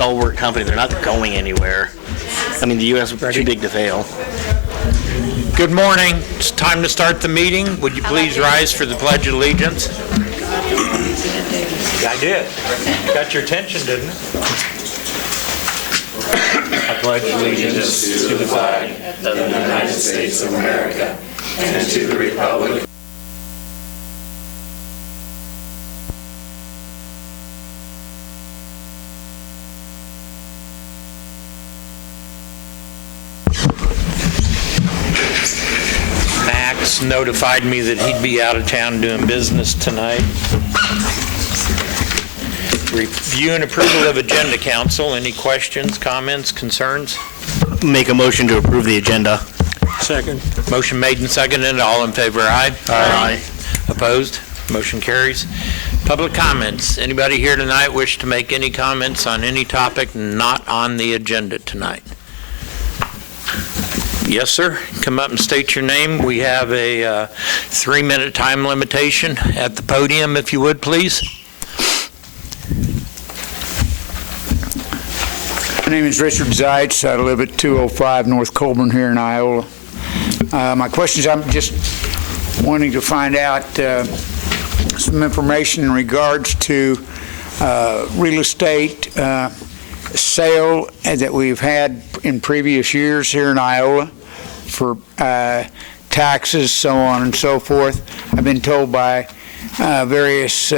stalwart company. They're not going anywhere. I mean, the U.S. is too big to fail. Good morning. It's time to start the meeting. Would you please rise for the Pledge of Allegiance? I did. Got your attention, didn't it? I pledge allegiance to the flag of the United States of America and to the republic. Max notified me that he'd be out of town doing business tonight. Review and approval of agenda, council. Any questions, comments, concerns? Make a motion to approve the agenda. Second. Motion made and seconded. All in favor, aye? Aye. Opposed? Motion carries. Public comments. Anybody here tonight wish to make any comments on any topic not on the agenda tonight? Yes, sir. Come up and state your name. We have a 3-minute time limitation at the podium, if you would, please. My name is Richard Zeitz. I live at 205 North Colburn here in Iola. My question is, I'm just wanting to find out some information in regards to real estate sale that we've had in previous years here in Iola for taxes, so on and so forth. I've been told by various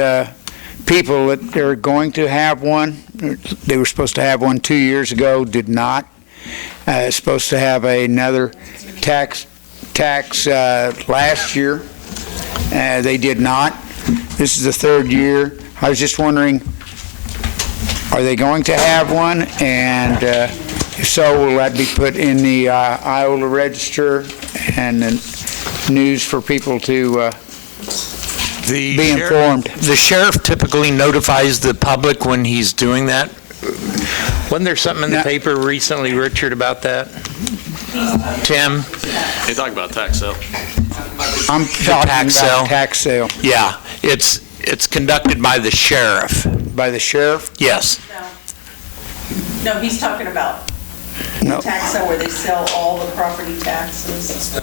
people that they're going to have one. They were supposed to have one 2 years ago, did not. Supposed to have another tax last year. They did not. This is the third year. I was just wondering, are they going to have one? And if so, will that be put in the Iola Register and the news for people to be informed? The sheriff typically notifies the public when he's doing that. Wasn't there something in the paper recently, Richard, about that? Tim? They talk about tax sale. I'm talking about tax sale. Yeah, it's conducted by the sheriff. By the sheriff? Yes. No, he's talking about tax sale where they sell all the property taxes.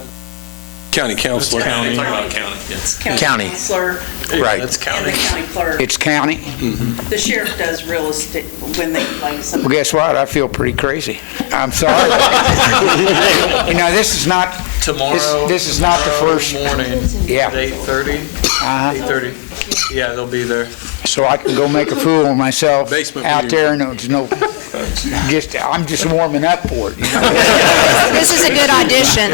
County councilor. County. Talking about county, yes. County. Counselor. Right. That's And county. the county clerk. It's county? The sheriff does real estate when they like some. Well, guess what? I feel pretty crazy. I'm sorry. This is not... Tomorrow. This is not the first... Morning. Yeah. At 8:30. 8:30. Yeah, they'll be there. So I can go make a fool of myself Basement out meeting. there, and there's no... I'm just warming up for it. This is a good audition.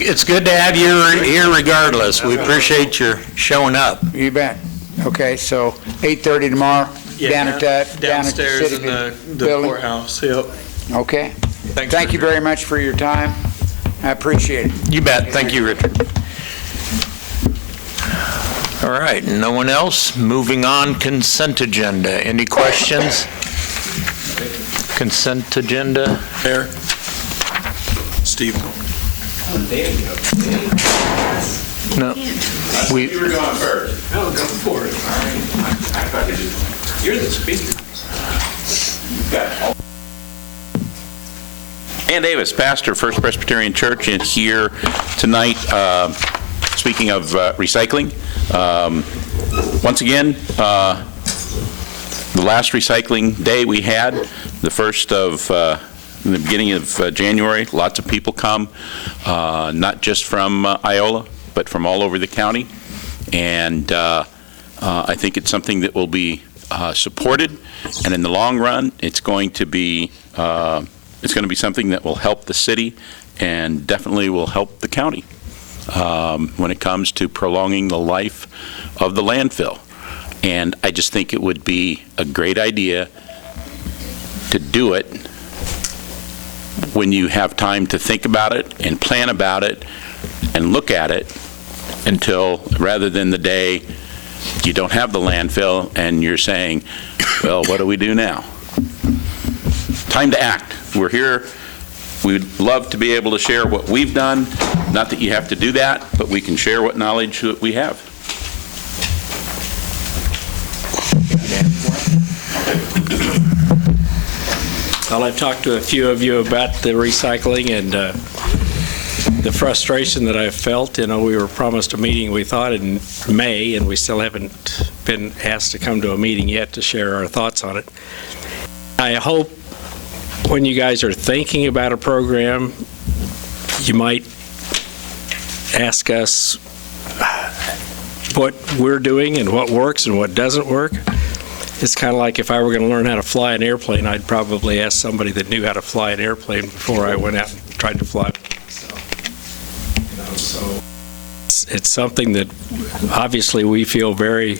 It's good to have you here regardless. We appreciate your showing up. You bet. Okay, so 8:30 tomorrow, down at that... Downstairs in the building? courthouse, yep. Okay. Thanks, Thank you Richard. very much for your time. I appreciate it. You bet. Thank you, Richard. All right, no one else? Moving on, consent agenda. Any questions? Consent agenda? Mayor? Steve? No. You were going first. No, go for it. You're the speaker. Dan Davis, pastor, First Presbyterian Church, is here tonight speaking of recycling. Once again, the last recycling day we had, the first of, in the beginning of January, lots of people come, not just from Iola, but from all over the county. And I think it's something that will be supported, and in the long run, it's going to be something that will help the city and definitely will help the county when it comes to prolonging the life of the landfill. And I just think it would be a great idea to do it when you have time to think about it and plan about it and look at it rather than the day you don't have the landfill and you're saying, well, what do we do now? Time to act. We're here. We'd love to be able to share what we've done. Not that you have to do that, but we can share what knowledge that we have. Well, I've talked to a few of you about the recycling and the frustration that I've felt. You know, we were promised a meeting, we thought, in May, and we still haven't been asked to come to a meeting yet to share our thoughts on it. I hope when you guys are thinking about a program, you might ask us what we're doing and what works and what doesn't work. It's kind of like if I were going to learn how to fly an airplane, I'd probably ask somebody that knew how to fly an airplane before I went out and tried to fly. So it's something that obviously we feel very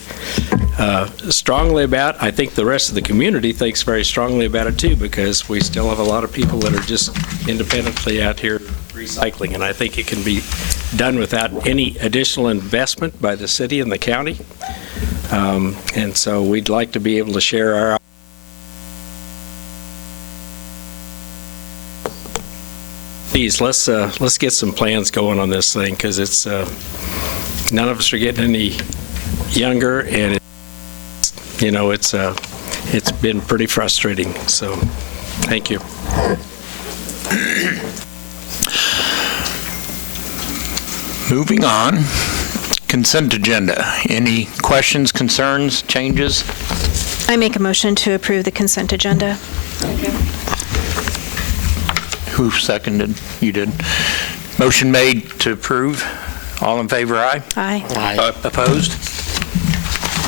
strongly about. I think the rest of the community thinks very strongly about it too, because we still have a lot of people that are just independently out here recycling, and I think it can be done without any additional investment by the city and the county. And so we'd like to be able to share our Please, let's get some plans going on this thing, because it's none of us are getting any younger, and it's been pretty frustrating. So, thank you. Moving on, consent agenda. Any questions, concerns, changes? I make a motion to approve the consent agenda. Who seconded? You did. Motion made to approve. All in favor, aye? Aye. Aye. Opposed?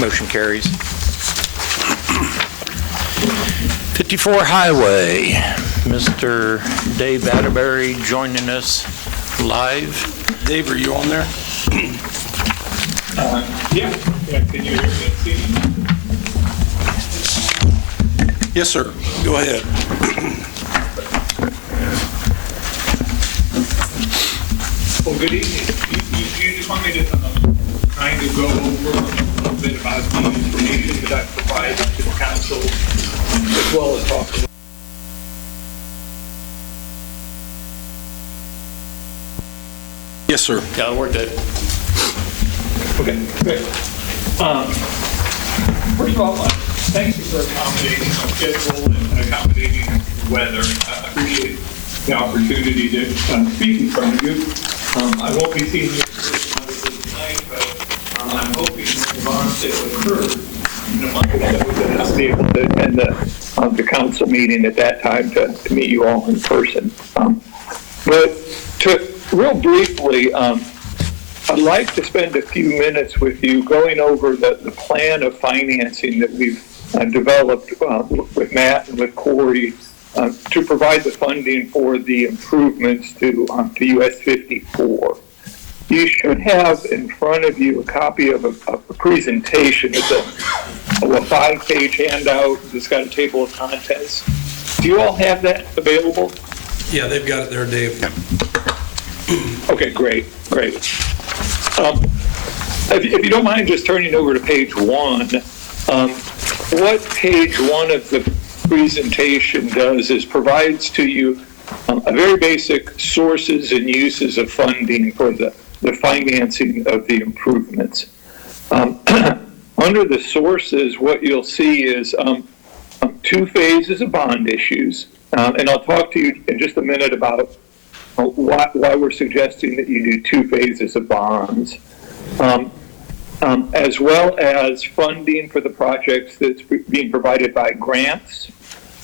Motion carries. 54 Highway. Mr. Dave Atterbury joining us live. Dave, are you on there? Yeah, can you hear me and see me? Yes, sir. Go ahead. Well, good evening. You just want me to kind of go over a little bit about the information that I provided to the council, as well as talk about. Yes, sir. Yeah, we're good. Okay, great. First of all, thank you for accommodating my schedule and accommodating weather. I appreciate the opportunity to speak in front of you. I won't be seeing you tonight, but I'm hoping that the bond sale occurs in a month or so, that I'll be able to attend the council meeting at that time to meet you all in person. But real briefly, I'd like to spend a few minutes with you going over the plan of financing that we've developed with Matt and with Corey to provide the funding for the improvements to US 54. You should have in front of you a copy of a presentation. It's a 5-page handout that's got a table of contents. Do you all have that available? Yeah, they've got it there, Dave. Okay, great. If you don't mind just turning over to page 1, what page 1 of the presentation does is provides to you a very basic sources and uses of funding for the financing of the improvements. Under the sources, what you'll see is 2 phases of bond issues, and I'll talk to you in just a minute about why we're suggesting that you do 2 phases of bonds, as well as funding for the projects that's being provided by grants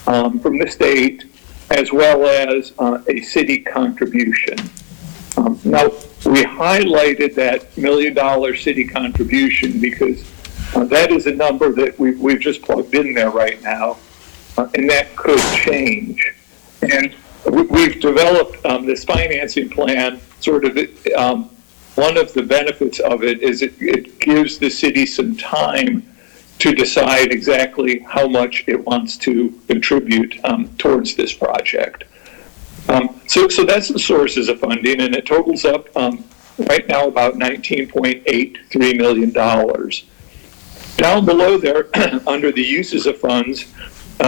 from the state, as well as a city contribution. Now, we highlighted that $1 million city contribution because that is a number that we've just plugged in there right now, and that could change. And we've developed this financing plan. Sort of one of the benefits of it is it gives the city some time to decide exactly how much it wants to contribute towards this project. So that's the sources of funding, and it totals up right now about $19.83 million. Down below there, under the uses of funds,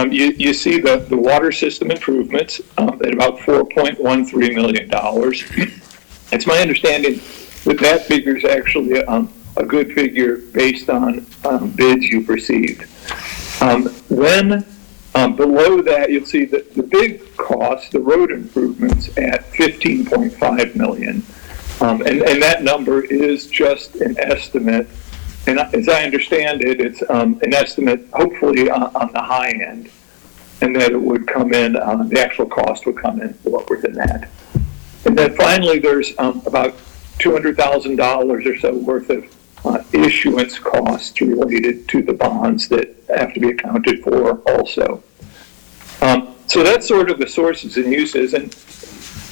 you see the water system improvements at about $4.13 million. It's my understanding that figure is actually a good figure based on bids you've received. When Below that, you'll see that the big cost, the road improvements, at $15.5 million. And that number is just an estimate. And as I understand it, it's an estimate, hopefully on the high end, and that it would come in, the actual cost would come in lower than that. And then finally, there's about $200,000 or so worth of issuance costs related to the bonds that have to be accounted for also. So that's sort of the sources and uses. And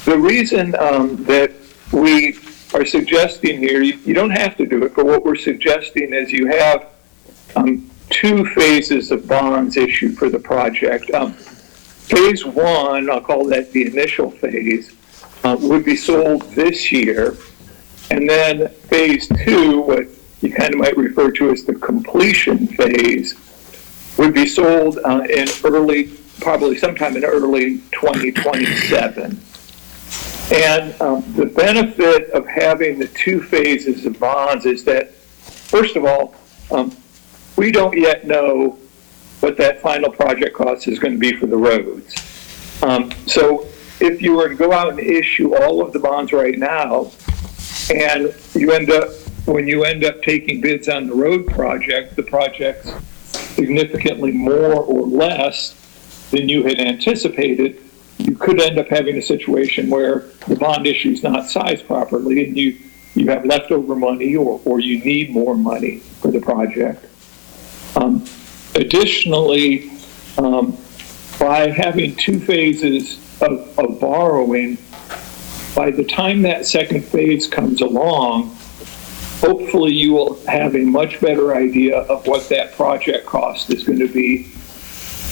the reason that we are suggesting here, you don't have to do it, but what we're suggesting is you have 2 phases of bonds issued for the project. Phase 1, I'll call that the initial phase, would be sold this year. And then phase 2, what you kind of might refer to as the completion phase, would be sold in probably sometime in early 2027. And the benefit of having the 2 phases of bonds is that, first of all, we don't yet know what that final project cost is going to be for the roads. So if you were to go out and issue all of the bonds right now, and when you end up taking bids on the road project, the project's significantly more or less than you had anticipated, you could end up having a situation where the bond issue is not sized properly and you have leftover money or you need more money for the project. Additionally, by having 2 phases of borrowing, by the time that second phase comes along, hopefully you will have a much better idea of what that project cost is going to be.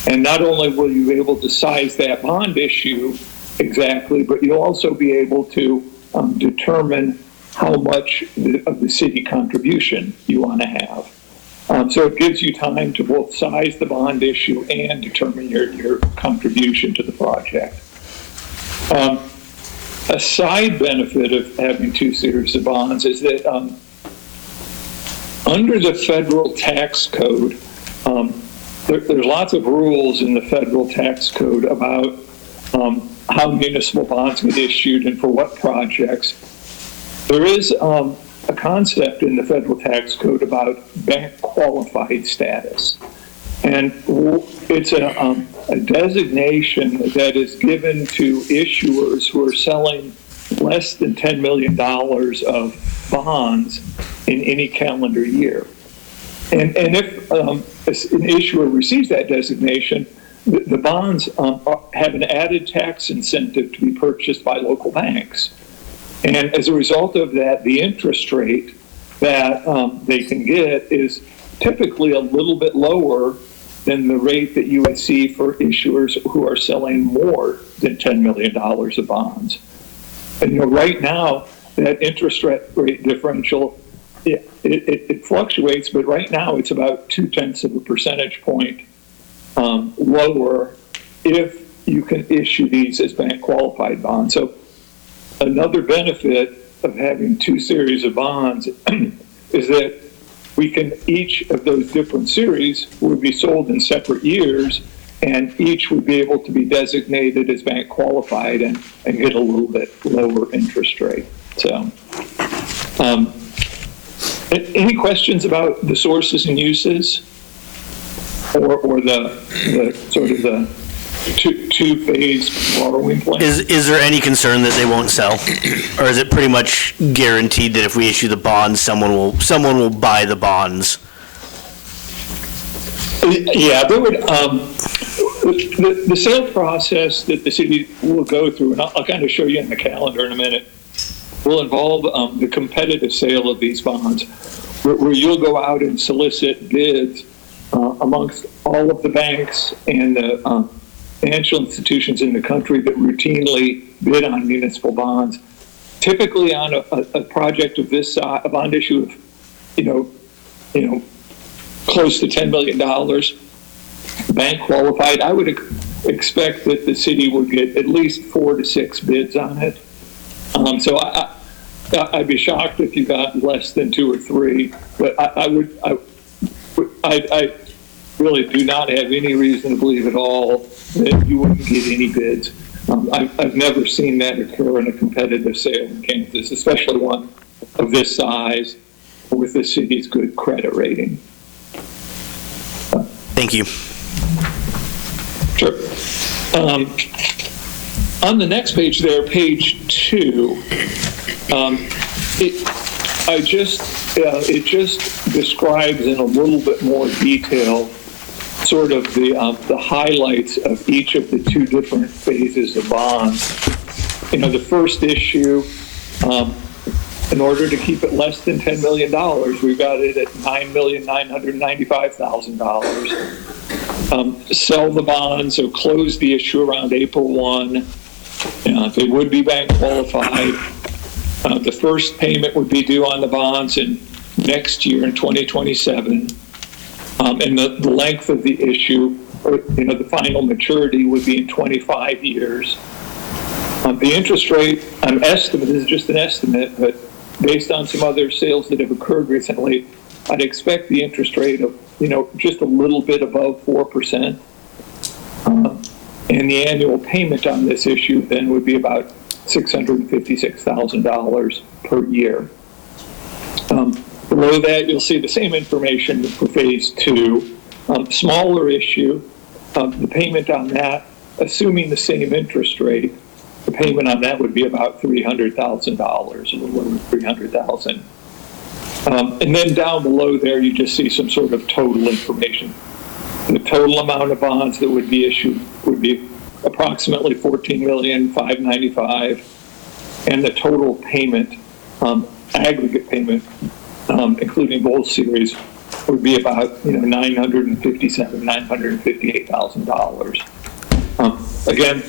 And not only will you be able to size that bond issue exactly, but you'll also be able to determine how much of the city contribution you want to have. So it gives you time to both size the bond issue and determine your contribution to the project. A side benefit of having 2 series of bonds is that under the federal tax code, there's lots of rules in the federal tax code about how municipal bonds get issued and for what projects. There is a concept in the federal tax code about bank qualified status. And it's a designation that is given to issuers who are selling less than $10 million of bonds in any calendar year. And if an issuer receives that designation, the bonds have an added tax incentive to be purchased by local banks. And as a result of that, the interest rate that they can get is typically a little bit lower than the rate that you would see for issuers who are selling more than $10 million of bonds. And right now, that interest rate differential, it fluctuates, but right now it's about 0.2 of a percentage point lower if you can issue these as bank qualified bonds. So another benefit of having 2 series of bonds is that each of those different series would be sold in separate years, and each would be able to be designated as bank qualified and get a little bit lower interest rate. So, any questions about the sources and uses, or the sort of the two-phase borrowing plan? Is there any concern that they won't sell, or is it pretty much guaranteed that if we issue the bonds, someone will buy the bonds? Yeah, there would. The sale process that the city will go through, and I'll kind of show you in the calendar in a minute, will involve the competitive sale of these bonds, where you'll go out and solicit bids amongst all of the banks and the financial institutions in the country that routinely bid on municipal bonds. Typically, on a project of this size, a bond issue of close to $10 million, bank qualified, I would expect that the city would get at least 4 to 6 bids on it. So I'd be shocked if you got less than 2 or 3, but I really do not have any reason to believe at all that you wouldn't get any bids. I've never seen that occur in a competitive sale in Kansas, especially one of this size with the city's good credit rating. Thank you. Sure. On the next page there, page 2, it just describes in a little bit more detail sort of the highlights of each of the 2 different phases of bonds. The first issue, in order to keep it less than $10 million, we've got it at $9,995,000. Sell the bonds or close the issue around April 1. They would be bank qualified. The first payment would be due on the bonds in next year in 2027. And the length of the issue, or the final maturity, would be in 25 years. The interest rate, this is just an estimate, but based on some other sales that have occurred recently, I'd expect the interest rate of, just a little bit above 4%. And the annual payment on this issue then would be about $656,000 per year. Below that, you'll see the same information for phase 2. Smaller issue, the payment on that, assuming the same interest rate, the payment on that would be about $300,000, a little over $300,000. And then down below there, you just see some sort of total information. The total amount of bonds that would be issued would be approximately $14,595,000, and the total payment, aggregate payment, including both series, would be about $958,000. Again,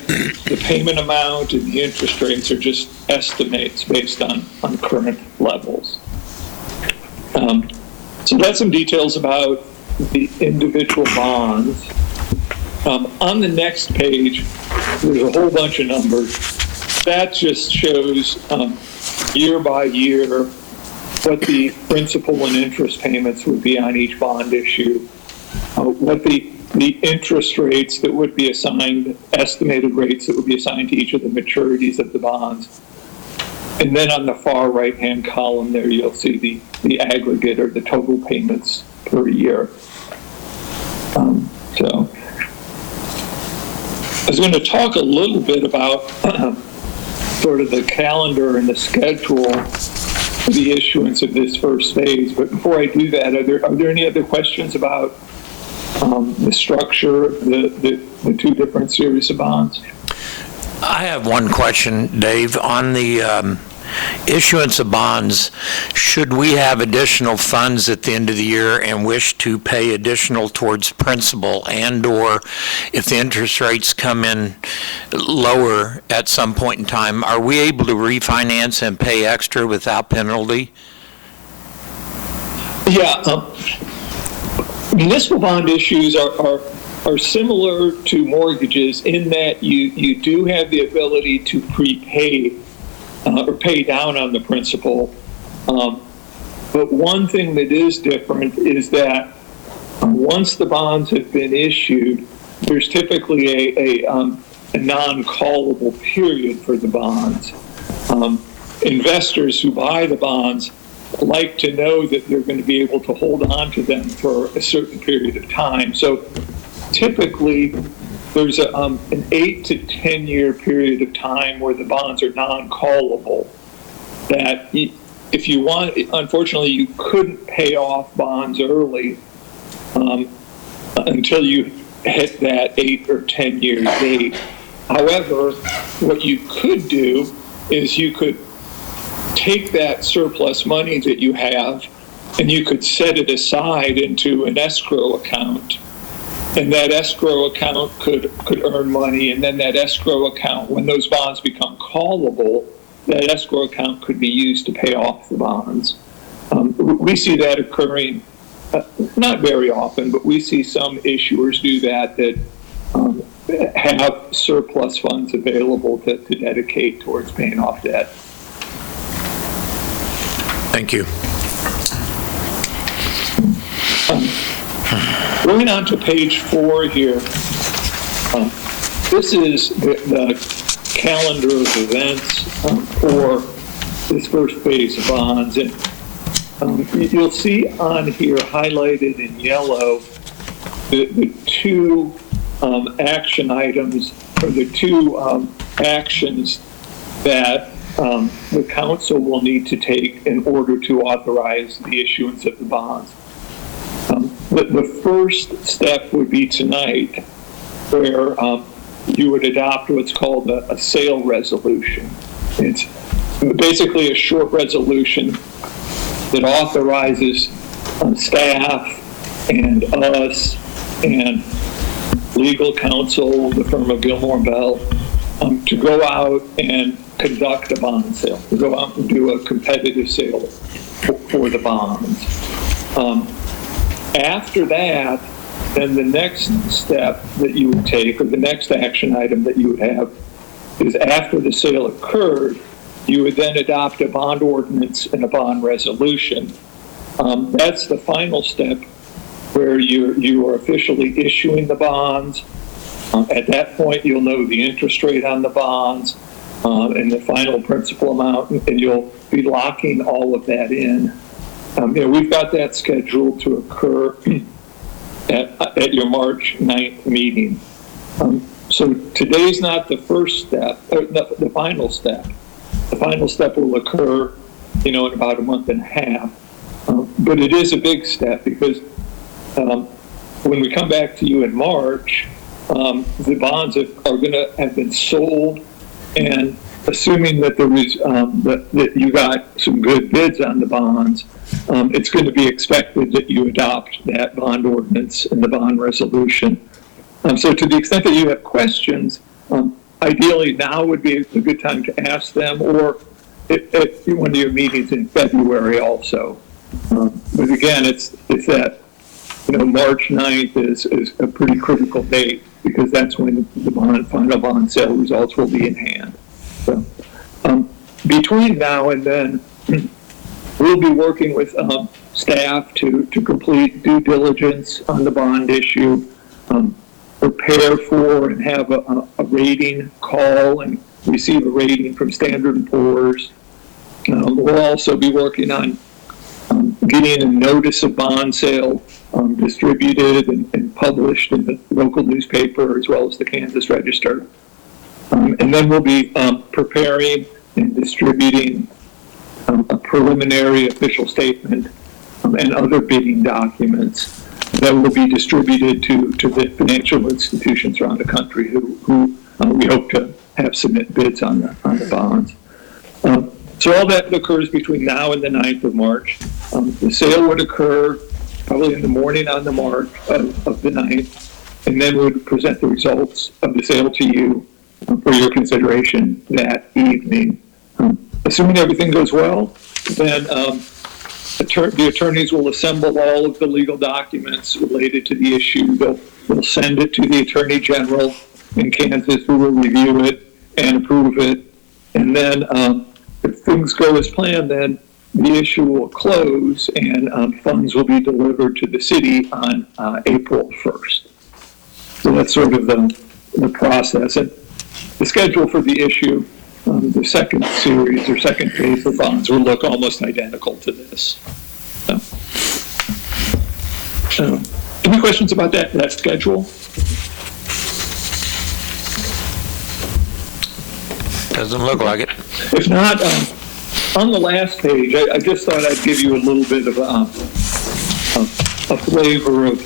the payment amount and the interest rates are just estimates based on current levels. So that's some details about the individual bonds. On the next page, there's a whole bunch of numbers. That just shows year by year what the principal and interest payments would be on each bond issue, what the interest rates that would be assigned, estimated rates that would be assigned to each of the maturities of the bonds. And then on the far right-hand column there, you'll see the aggregate or the total payments per year. So I was going to talk a little bit about sort of the calendar and the schedule for the issuance of this first phase. But before I do that, are there any other questions about the structure of the 2 different series of bonds? I have one question, Dave. On the issuance of bonds, should we have additional funds at the end of the year and wish to pay additional towards principal, and/or if the interest rates come in lower at some point in time, are we able to refinance and pay extra without penalty? Yeah. Municipal bond issues are similar to mortgages in that you do have the ability to prepay or pay down on the principal. But one thing that is different is that once the bonds have been issued, there's typically a non-callable period for the bonds. Investors who buy the bonds like to know that they're going to be able to hold on to them for a certain period of time. So typically, there's an 8 to 10 year period of time where the bonds are non-callable. That if you want, unfortunately, you couldn't pay off bonds early until you hit that 8 or 10 year date. However, what you could do is you could take that surplus money that you have and you could set it aside into an escrow account. And that escrow account could earn money, and then that escrow account, when those bonds become callable, that escrow account could be used to pay off the bonds. We see that occurring, not very often, but we see some issuers do that have surplus funds available to dedicate towards paying off debt. Thank you. Going on to page 4 here, this is the calendar of events for this first phase of bonds. And you'll see on here highlighted in yellow the two action items, or the two actions that the council will need to take in order to authorize the issuance of the bonds. The first step would be tonight, where you would adopt what's called a sale resolution. It's basically a short resolution that authorizes staff and us and legal counsel, the firm of Gilmore Bell, to go out and conduct a bond sale, to go out and do a competitive sale for the bonds. After that, then the next step that you would take, or the next action item that you would have, is after the sale occurred, you would then adopt a bond ordinance and a bond resolution. That's the final step, where you are officially issuing the bonds. At that point, you'll know the interest rate on the bonds and the final principal amount, and you'll be locking all of that in. We've got that scheduled to occur at your March 9th meeting. So today's not the first step, or the final step. The final step will occur, in about a month and a half. But it is a big step, because when we come back to you in March, the bonds are going to have been sold, and assuming that there was that you got some good bids on the bonds, it's going to be expected that you adopt that bond ordinance and the bond resolution. So to the extent that you have questions, ideally now would be a good time to ask them, or at one of your meetings in February also. But again, it's that March 9th is a pretty critical date, because that's when the final bond sale results will be in hand. So between now and then, we'll be working with staff to complete due diligence on the bond issue, prepare for and have a rating call and receive a rating from Standard & Poor's. We'll also be working on getting a notice of bond sale distributed and published in the local newspaper, as well as the Kansas Register. And then we'll be preparing and distributing a preliminary official statement and other bidding documents that will be distributed to the financial institutions around the country who we hope to have submit bids on the bonds. So all that occurs between now and the 9th of March. The sale would occur probably in the morning on the March of the 9th, and then we would present the results of the sale to you for your consideration that evening. Assuming everything goes well, then the attorneys will assemble all of the legal documents related to the issue. They'll send it to the Attorney General in Kansas, who will review it and approve it. And then if things go as planned, then the issue will close and funds will be delivered to the city on April 1st. So that's sort of the process. And the schedule for the issue, the second series or second phase of bonds will look almost identical to this. Any questions about that schedule? Doesn't look like it. If not, on the last page, I just thought I'd give you a little bit of a flavor of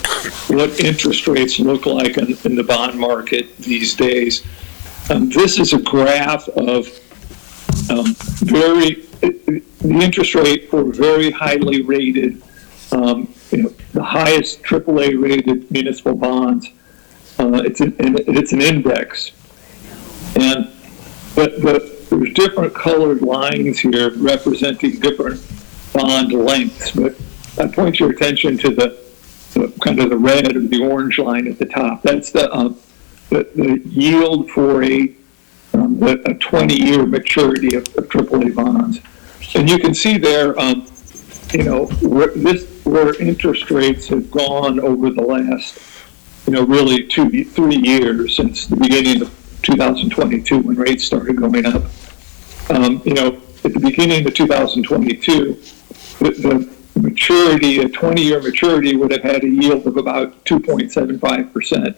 what interest rates look like in the bond market these days. This is a graph of the interest rate for very highly rated, the highest AAA rated municipal bonds. It's an index, and there's different colored lines here representing different bond lengths. But I point your attention to the kind of the red or the orange line at the top. That's the yield for a 20-year maturity of AAA bonds. And you can see there where interest rates have gone over the last, really 3 years since the beginning of 2022 when rates started going up. At the beginning of 2022, the maturity, a 20-year maturity would have had a yield of about 2.75%.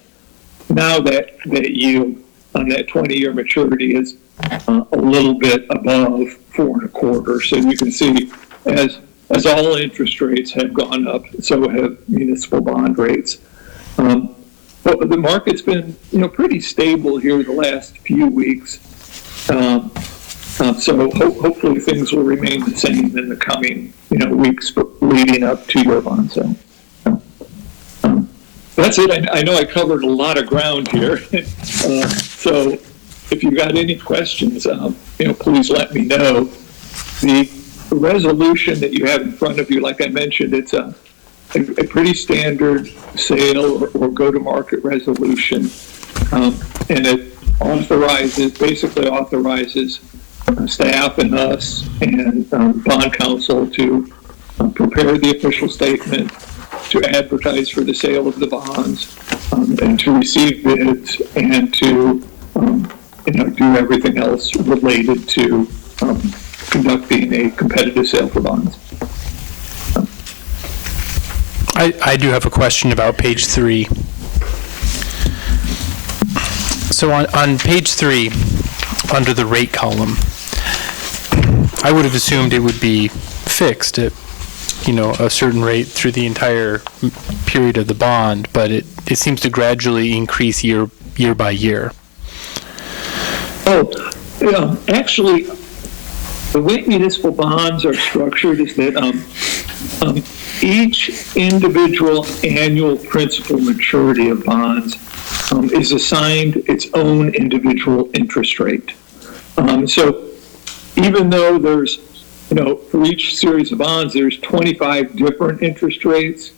Now that yield on that 20-year maturity is a little bit above 4.25. So you can see as all interest rates have gone up, so have municipal bond rates. But the market's been, pretty stable here the last few weeks. So hopefully things will remain the same in the coming, weeks leading up to your bond sale. That's it. I know I covered a lot of ground here. So if you've got any questions, please let me know. The resolution that you have in front of you, like I mentioned, it's a pretty standard sale or go-to-market resolution, and it basically authorizes staff and us and bond counsel to prepare the official statement, to advertise for the sale of the bonds, and to receive bids, and to do everything else related to conducting a competitive sale for bonds. I do have a question about page 3. So on page 3, under the rate column, I would have assumed it would be fixed at, a certain rate through the entire period of the bond, but it seems to gradually increase year by year. Actually, the way municipal bonds are structured is that each individual annual principal maturity of bonds is assigned its own individual interest rate. So even though there's, for each series of bonds, there's 25 different interest rates,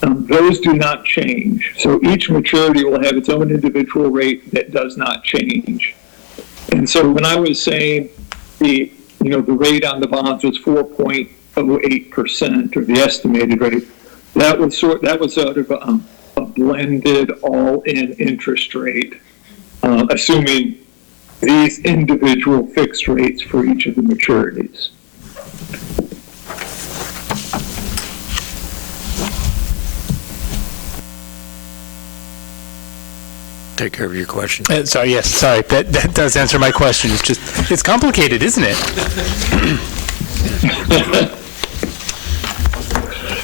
those do not change. So each maturity will have its own individual rate that does not change. And so when I was saying the rate on the bonds was 4.08%, or the estimated rate, that was sort of a blended all-in interest rate, assuming these individual fixed rates for each of the maturities. Take care of your question. Sorry, that does answer my question. It's complicated, isn't it?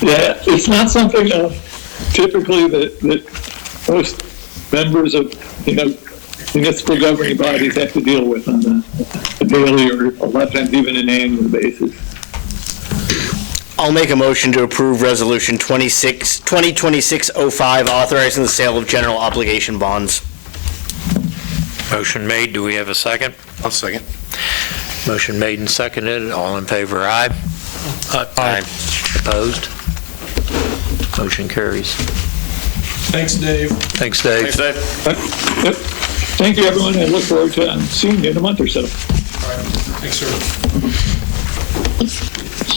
Yeah, it's not something typically that most members of municipal governing bodies have to deal with on a daily or a lot of times even an annual basis. I'll make a motion to approve Resolution 2026-05, authorizing the sale of general obligation bonds. Motion made. Do we have a second? I'll second. Motion made and seconded. All in favor, aye. Aye. Opposed? Motion carries. Thanks, Dave. Thanks, Dave. Yep. Thank you, everyone. I look forward to seeing you in a month or so. All right. Thanks, sir.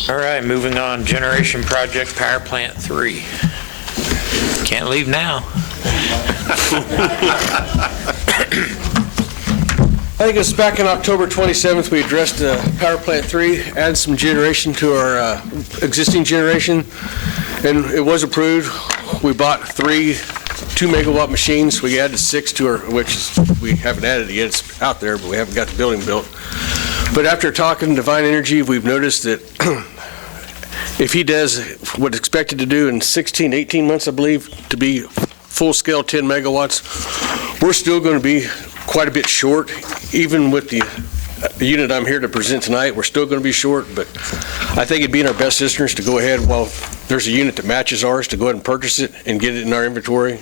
All right, moving on. Generation Project Power Plant 3. Can't leave now. I think it was back on October 27th, we addressed Power Plant 3, added some generation to our existing generation, and it was approved. We bought 3 2-megawatt machines. We added 6 to our, which we haven't added it yet. It's out there, but we haven't got the building built. But after talking to Divine Energy, we've noticed that if he does what's expected to do in 16, 18 months, I believe, to be full-scale 10 megawatts, we're still going to be quite a bit short. Even with the unit I'm here to present tonight, we're still going to be short, but I think it'd be in our best interest to go ahead while there's a unit that matches ours to go ahead and purchase it and get it in our inventory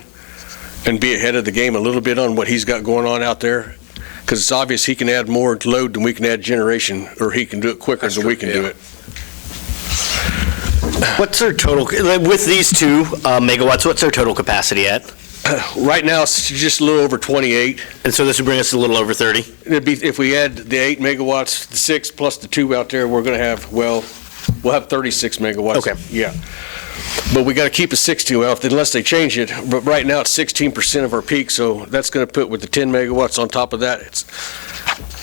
and be ahead of the game a little bit on what he's got going on out there, because it's obvious he can add more load than we can add generation, or he can do it quicker than we can do it. What's their total, with these 2 megawatts, what's their total capacity at? Right now, it's just a little over 28. And so this would bring us a little over 30? It'd be, if we add the 8 megawatts, the 6 plus the 2 out there, we're going to have, well, We'll have 36 megawatts. Okay. Yeah. But we got to keep it 16, well, unless they change it. But right now, it's 16% of our peak, so that's going to put with the 10 megawatts on top of that.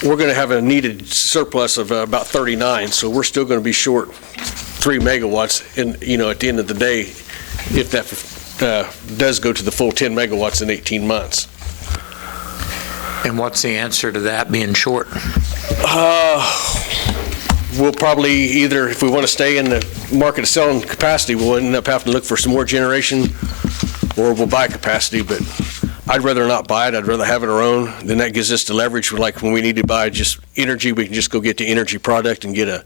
We're going to have a needed surplus of about 39, so we're still going to be short 3 megawatts. And, at the end of the day, if that does go to the full 10 megawatts in 18 months. And what's the answer to that being short? We'll probably either, if we want to stay in the market of selling capacity, we'll end up having to look for some more generation, or we'll buy capacity, but I'd rather not buy it. I'd rather have it our own. Then that gives us the leverage. Like when we need to buy just energy, we can just go get the energy product and get a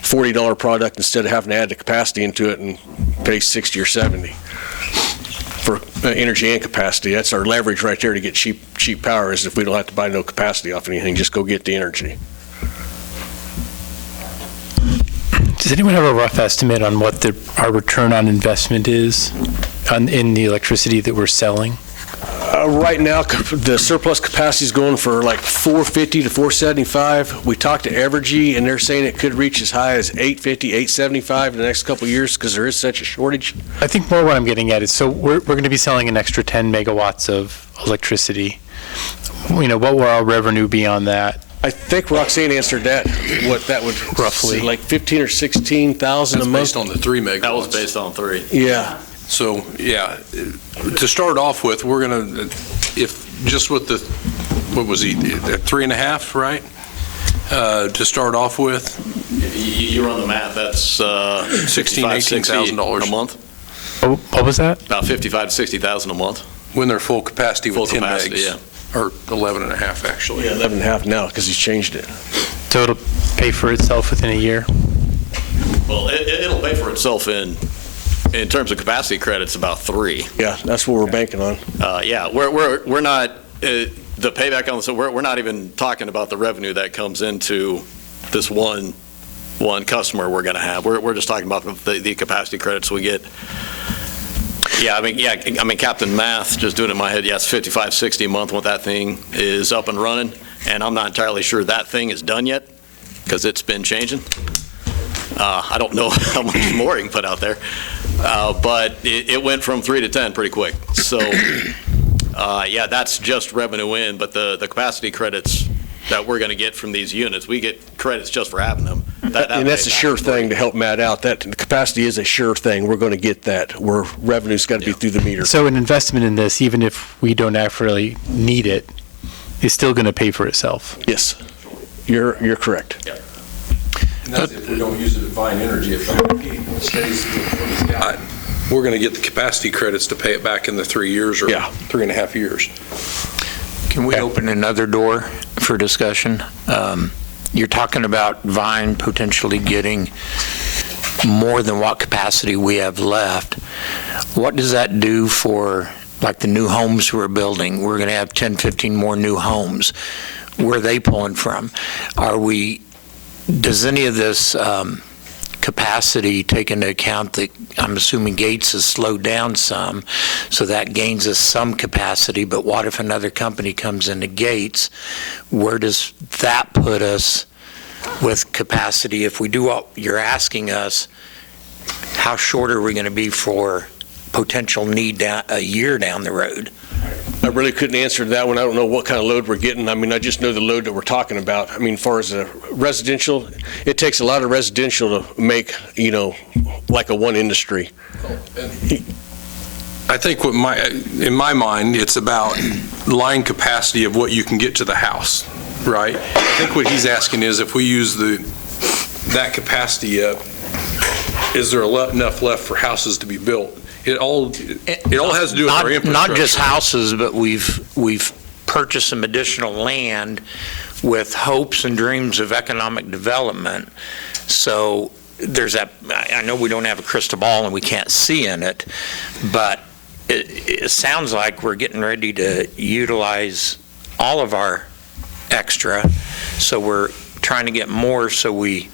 $40 product instead of having to add the capacity into it and pay 60 or 70 for energy and capacity. That's our leverage right there to get cheap power, is if we don't have to buy no capacity off anything, just go get the energy. Does anyone have a rough estimate on what our return on investment is in the electricity that we're selling? Right now, the surplus capacity is going for like 450 to 475. We talked to Evergy, and they're saying it could reach as high as 850, 875 in the next couple of years because there is such a shortage. I think more what I'm getting at is, so we're going to be selling an extra 10 megawatts of electricity. What will our revenue be on that? I think Roxanne answered that, what that would roughly, like 15 or 16,000 a month. Based on the 3 megawatts. That was based on 3. Yeah. So, yeah, to start off with, we're going to, if just with the, what was he, 3.5, right? To start off with. You run the math, that's $18,000 a month. Oh, what was that? About 55 to 60,000 a month. When they're full capacity with 10 capacity, megs. yeah. Or 11.5, actually. Yeah, 11.5 now because he's changed it. So it'll pay for itself within a year? Well, it'll pay for itself in terms of capacity credits, about 3. Yeah, that's what we're banking on. Yeah, we're not, the payback on this, we're not even talking about the revenue that comes into this one customer we're going to have. We're just talking about the capacity credits we get. Yeah, I mean, Captain Math, just doing it in my head, yes, 55, 60 a month when that thing is up and running, and I'm not entirely sure that thing is done yet, because it's been changing. I don't know how much more you can put out there, but it went from 3 to 10 pretty quick. So, yeah, that's just revenue in, but the capacity credits that we're going to get from these units, we get credits just for having them. And that's a sure thing to help Matt out. That the capacity is a sure thing. We're going to get that. Where revenue's got to be through the meter. So an investment in this, even if we don't actually need it, is still going to pay for itself? Yes, you're correct. Yeah. And that's if we don't use it to find energy. If it stays what it's got, we're going to get the capacity credits to pay it back in the 3 years or 3.5 years. Can we open another door for discussion? You're talking about Vine potentially getting more than what capacity we have left. What does that do for, like, the new homes we're building? We're going to have 10, 15 more new homes. Where are they pulling from? Does any of this capacity take into account that I'm assuming Gates has slowed down some, so that gains us some capacity, but what if another company comes into Gates? Where does that put us with capacity? If we do what you're asking us, how short are we going to be for potential need a year down the road? I really couldn't answer that one. I don't know what kind of load we're getting. I mean, I just know the load that we're talking about. I mean, as far as residential, it takes a lot of residential to make, like a one industry. I think in my mind, it's about line capacity of what you can get to the house, right? I think what he's asking is if we use that capacity up, is there enough left for houses to be built? It all has to do with our infrastructure. Not just houses, but we've purchased some additional land with hopes and dreams of economic development. So there's that. I know we don't have a crystal ball and we can't see in it, but it sounds like we're getting ready to utilize all of our extra. So we're trying to get more so we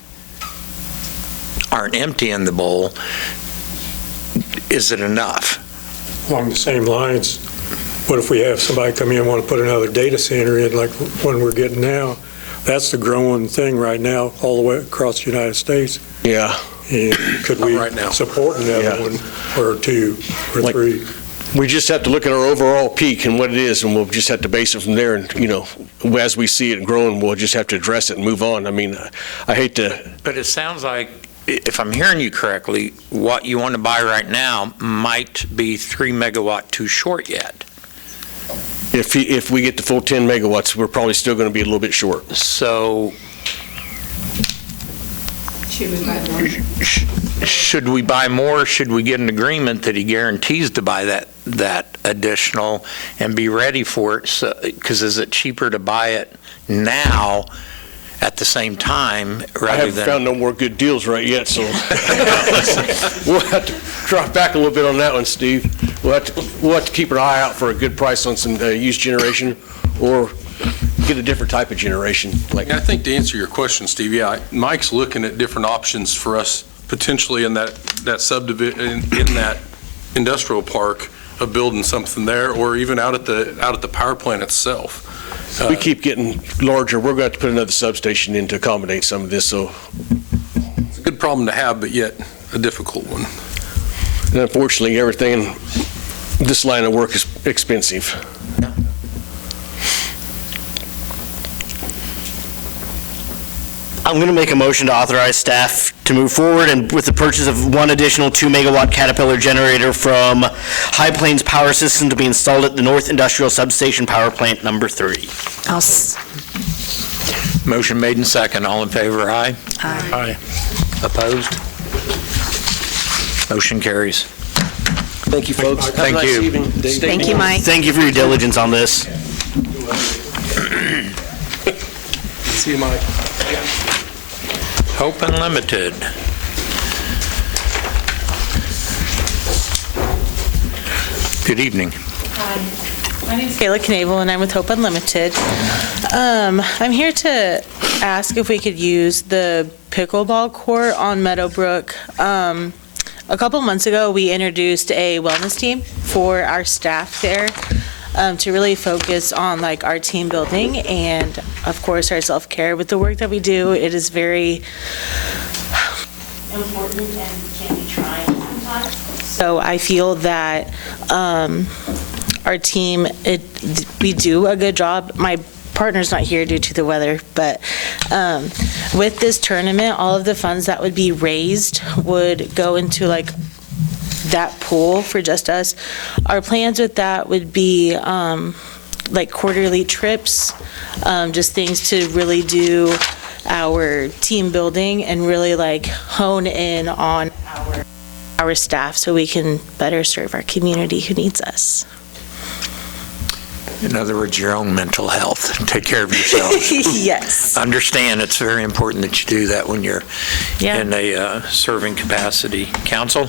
aren't empty in the bowl. Is it enough? Along the same lines, what if we have somebody come in and want to put another data center in like one we're getting now? That's the growing thing right now all the way across the United States. Yeah. And could we Right now. support another one or two or Like- three? We just have to look at our overall peak and what it is, and we'll just have to base it from there. And, as we see it growing, we'll just have to address it and move on. I mean, I hate to, But it sounds like, if I'm hearing you correctly, what you want to buy right now might be 3 megawatt too short yet. if we get the full 10 megawatts, we're probably still going to be a little bit short. So Should we buy more? should we buy more? Should we get an agreement that he guarantees to buy that additional and be ready for it? Because is it cheaper to buy it now at the same time I rather haven't than? found no more good deals right yet, so we'll have to drop back a little bit on that one, Steve. We'll have to keep an eye out for a good price on some used generation, or get a different type of generation. Like, I think to answer your question, Steve, yeah, Mike's looking at different options for us potentially in that subdivision, in that industrial park, of building something there, or even out at the power plant itself. we keep getting larger. We're going to have to put another substation in to accommodate some of this. So, It's a good problem to have, but yet a difficult one. and unfortunately, everything in this line of work is expensive. I'm going to make a motion to authorize staff to move forward and with the purchase of one additional 2 megawatt Caterpillar generator from High Plains Power System to be installed at the North Industrial Substation Power Plant number 3. Motion made and second. All in favor, aye? Aye. Opposed? Motion carries. Thank you, folks. Have a Thank nice you. evening. Dave. Thank you, Mike. Thank you for your diligence on this. See you, Mike. Hope Unlimited. Good evening. Hi, my name's Kayla Knable, and I'm with Hope Unlimited. I'm here to ask if we could use the pickleball court on Meadowbrook. A couple months ago, we introduced a wellness team for our staff there to really focus on like our team building and, of course, our self-care. With the work that we do, it is very important and can be trying sometimes. So I feel that our team, we do a good job. My partner's not here due to the weather, but with this tournament, all of the funds that would be raised would go into like that pool for just us. Our plans with that would be like quarterly trips, just things to really do our team building and really like hone in on our staff so we can better serve our community who needs us. In other words, your own mental health. Take care of yourself. Yes. Understand it's very important that you do that when you're Yeah. in a serving capacity. Council?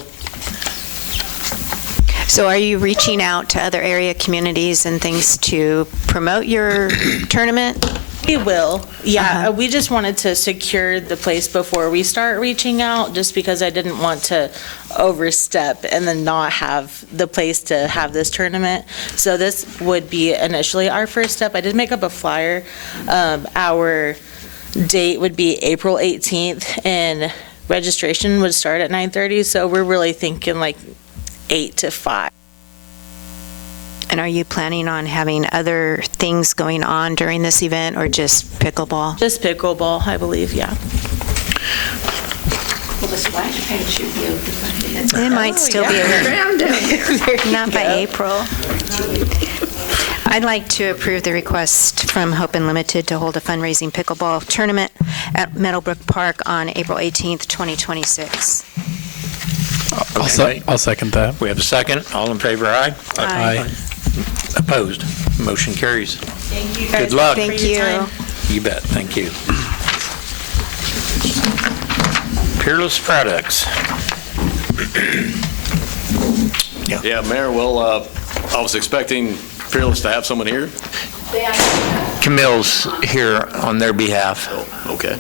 So are you reaching out to other area communities and things to promote your tournament? We will, yeah. We just wanted to secure the place before we start reaching out, just because I didn't want to overstep and then not have the place to have this tournament. So this would be initially our first step. I did make up a flyer. Our date would be April 18th, and registration would start at 9:30, so we're really thinking like 8 to 5. And are you planning on having other things going on during this event or just pickleball? Just pickleball, I believe, yeah. Well, the splash pad should be open. It might still be around. Not by April. I'd like to approve the request from Hope Unlimited to hold a fundraising pickleball tournament at Meadowbrook Park on April 18th, 2026. I'll second that. We have a second. All in favor, aye? Aye. Opposed? Motion carries. Thank you guys. Good luck. Thank for your you. time. You bet. Thank you. Peerless Products. Yeah, Mayor, well, I was expecting Fearless to have someone here. Camille's here on their behalf. Okay.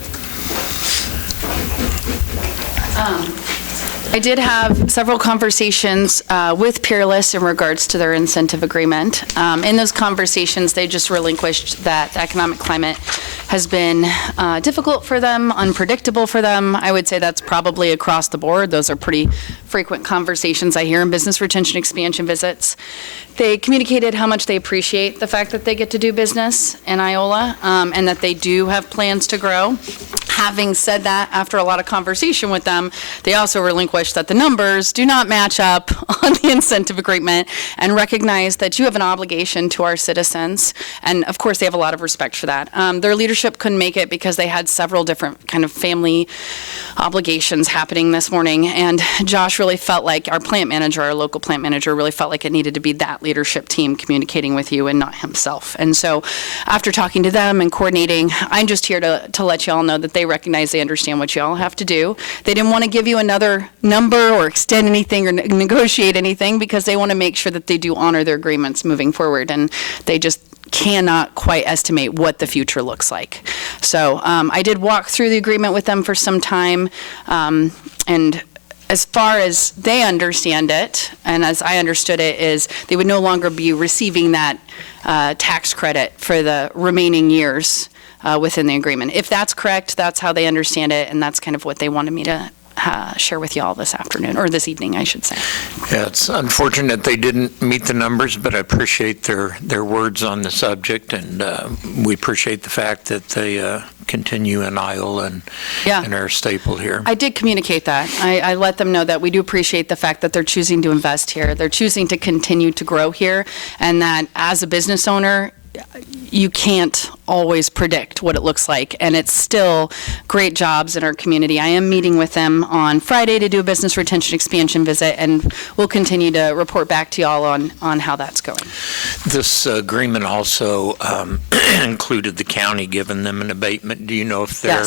I did have several conversations with Peerless in regards to their incentive agreement. In those conversations, they just relinquished that the economic climate has been difficult for them, unpredictable for them. I would say that's probably across the board. Those are pretty frequent conversations I hear in business retention expansion visits. They communicated how much they appreciate the fact that they get to do business in Iola, and that they do have plans to grow. Having said that, after a lot of conversation with them, they also relinquished that the numbers do not match up on the incentive agreement, and recognize that you have an obligation to our citizens. And of course, they have a lot of respect for that. Their leadership couldn't make it because they had several different kind of family obligations happening this morning. And Josh really felt like, our plant manager, our local plant manager, really felt like it needed to be that leadership team communicating with you and not himself. And so after talking to them and coordinating, I'm just here to let you all know that they recognize, they understand what you all have to do. They didn't want to give you another number or extend anything or negotiate anything, because they want to make sure that they do honor their agreements moving forward. And they just cannot quite estimate what the future looks like. So I did walk through the agreement with them for some time, and as far as they understand it, and as I understood it, is they would no longer be receiving that tax credit for the remaining years within the agreement. If that's correct, that's how they understand it, and that's kind of what they wanted me to share with you all this afternoon, or this evening, I should say. Yeah, it's unfortunate they didn't meet the numbers, but I appreciate their words on the subject, and we appreciate the fact that they continue in Iola and are a staple here. I did communicate that. I let them know that we do appreciate the fact that they're choosing to invest here. They're choosing to continue to grow here, and that as a business owner, you can't always predict what it looks like, and it's still great jobs in our community. I am meeting with them on Friday to do a business retention expansion visit, and we'll continue to report back to y'all on how that's going. This agreement also included the county giving them an abatement. Do you know if they're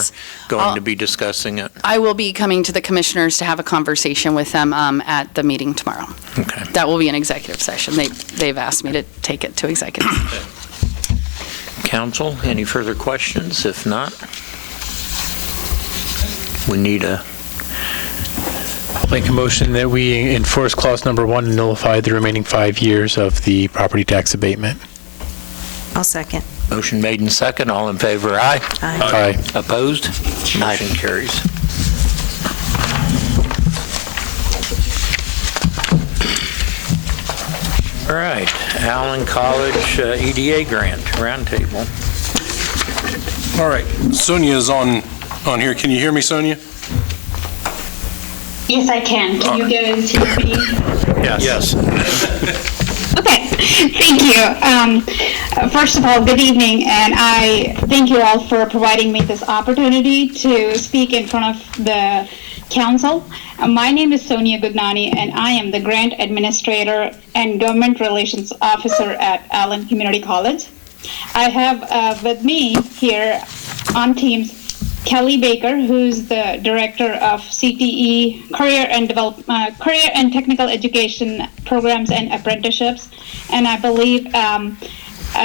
going to be discussing it? I will be coming to the commissioners to have a conversation with them at the meeting tomorrow. Okay. That will be an executive session. They've asked me to take it to executive. Council, any further questions? If not, we need a... I'll make a motion that we enforce clause number 1 and nullify the remaining 5 years of the property tax abatement. I'll second. Motion made and second. All in favor, aye? Aye. Opposed? Motion carries. All right, Allen College EDA grant, roundtable. All right, Sonia is on here. Can you hear me, Sonia? Yes, I can. Can you guys hear me? Yes. Okay, thank you. First of all, good evening, and I thank you all for providing me this opportunity to speak in front of the council. My name is Sonia Gugnani, and I am the Grant Administrator and Government Relations Officer at Allen Community College. I have with me here on Teams Kelly Baker, who's the Director of CTE, Career and Technical Education Programs and Apprenticeships, and I believe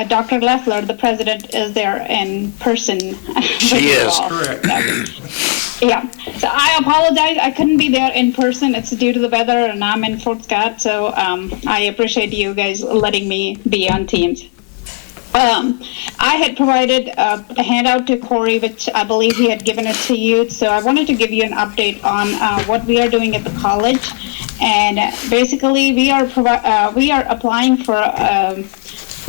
Dr. Leffler, the president, is there in person. She is. Correct. Yeah. So I apologize. I couldn't be there in person. It's due to the weather, and I'm in Fort Scott. So I appreciate you guys letting me be on Teams. I had provided a handout to Corey, which I believe he had given it to you. So I wanted to give you an update on what we are doing at the college. And basically, we are applying for a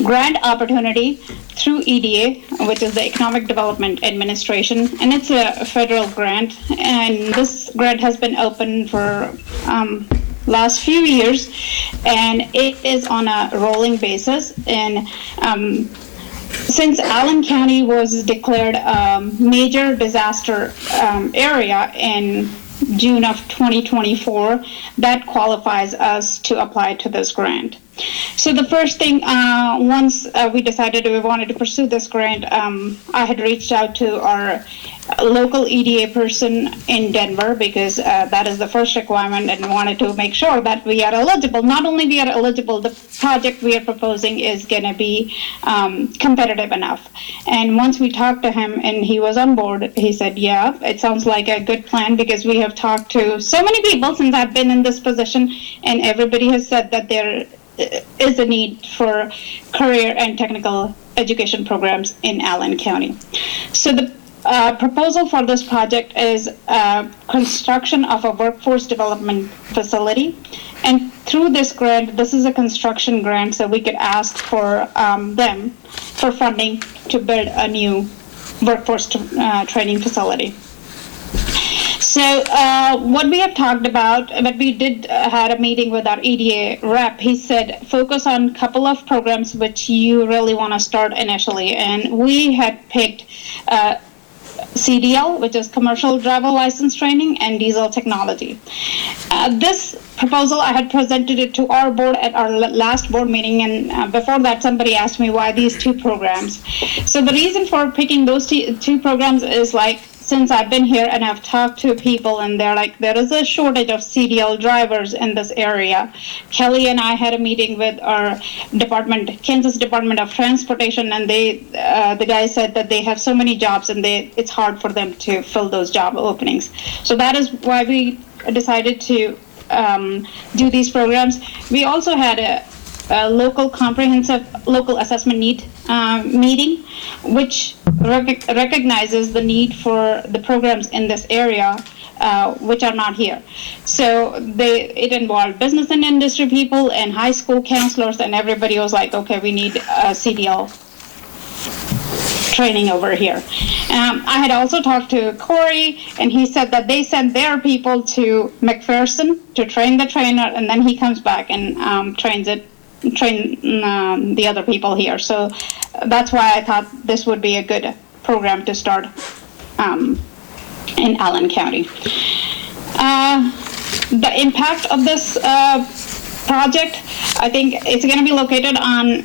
grant opportunity through EDA, which is the Economic Development Administration, and it's a federal grant. And this grant has been open for last few years, and it is on a rolling basis. And since Allen County was declared a major disaster area in June of 2024, that qualifies us to apply to this grant. So the first thing, once we decided we wanted to pursue this grant, I had reached out to our local EDA person in Denver, because that is the first requirement, and wanted to make sure that we are eligible. Not only we are eligible, the project we are proposing is going to be competitive enough. And once we talked to him and he was on board, he said, yeah, it sounds like a good plan, because we have talked to so many people since I've been in this position, and everybody has said that there is a need for career and technical education programs in Allen County. So the proposal for this project is construction of a workforce development facility. And through this grant, this is a construction grant, so we could ask for them for funding to build a new workforce training facility. So what we have talked about, but we did had a meeting with our EDA rep. He said, focus on a couple of programs which you really want to start initially. And we had picked CDL, which is Commercial Driver License Training, and Diesel Technology. This proposal, I had presented it to our board at our last board meeting, and before that, somebody asked me why these two programs. So the reason for picking those two programs is like, since I've been here and I've talked to people, and they're like, there is a shortage of CDL drivers in this area. Kelly and I had a meeting with our department, Kansas Department of Transportation, and they, the guy said that they have so many jobs and it's hard for them to fill those job openings. So that is why we decided to do these programs. We also had a local comprehensive local assessment need meeting, which recognizes the need for the programs in this area, which are not here. So it involved business and industry people and high school counselors, and everybody was like, okay, we need a CDL training over here. I had also talked to Corey, and he said that they sent their people to McPherson to train the trainer, and then he comes back and train the other people here. So that's why I thought this would be a good program to start in Allen County. The impact of this project, I think it's going to be located on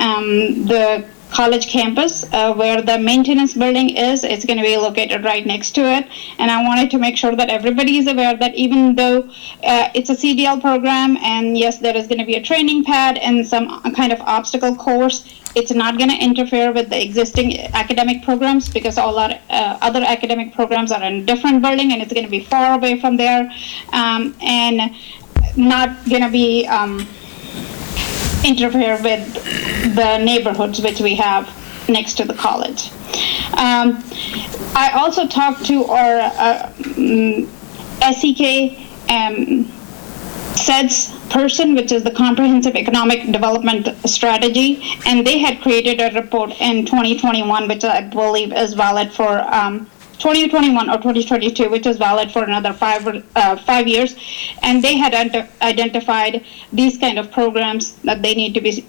the college campus where the maintenance building is. It's going to be located right next to it. And I wanted to make sure that everybody is aware that even though it's a CDL program, and yes, there is going to be a training pad and some kind of obstacle course, it's not going to interfere with the existing academic programs, because all our other academic programs are in a different building, and it's going to be far away from there, and not going to be interfere with the neighborhoods which we have next to the college. I also talked to our SEK SEDS person, which is the Comprehensive Economic Development Strategy, and they had created a report in 2021, which I believe is valid for 2021 or 2022, which is valid for another 5 years. And they had identified these kind of programs that they need to be,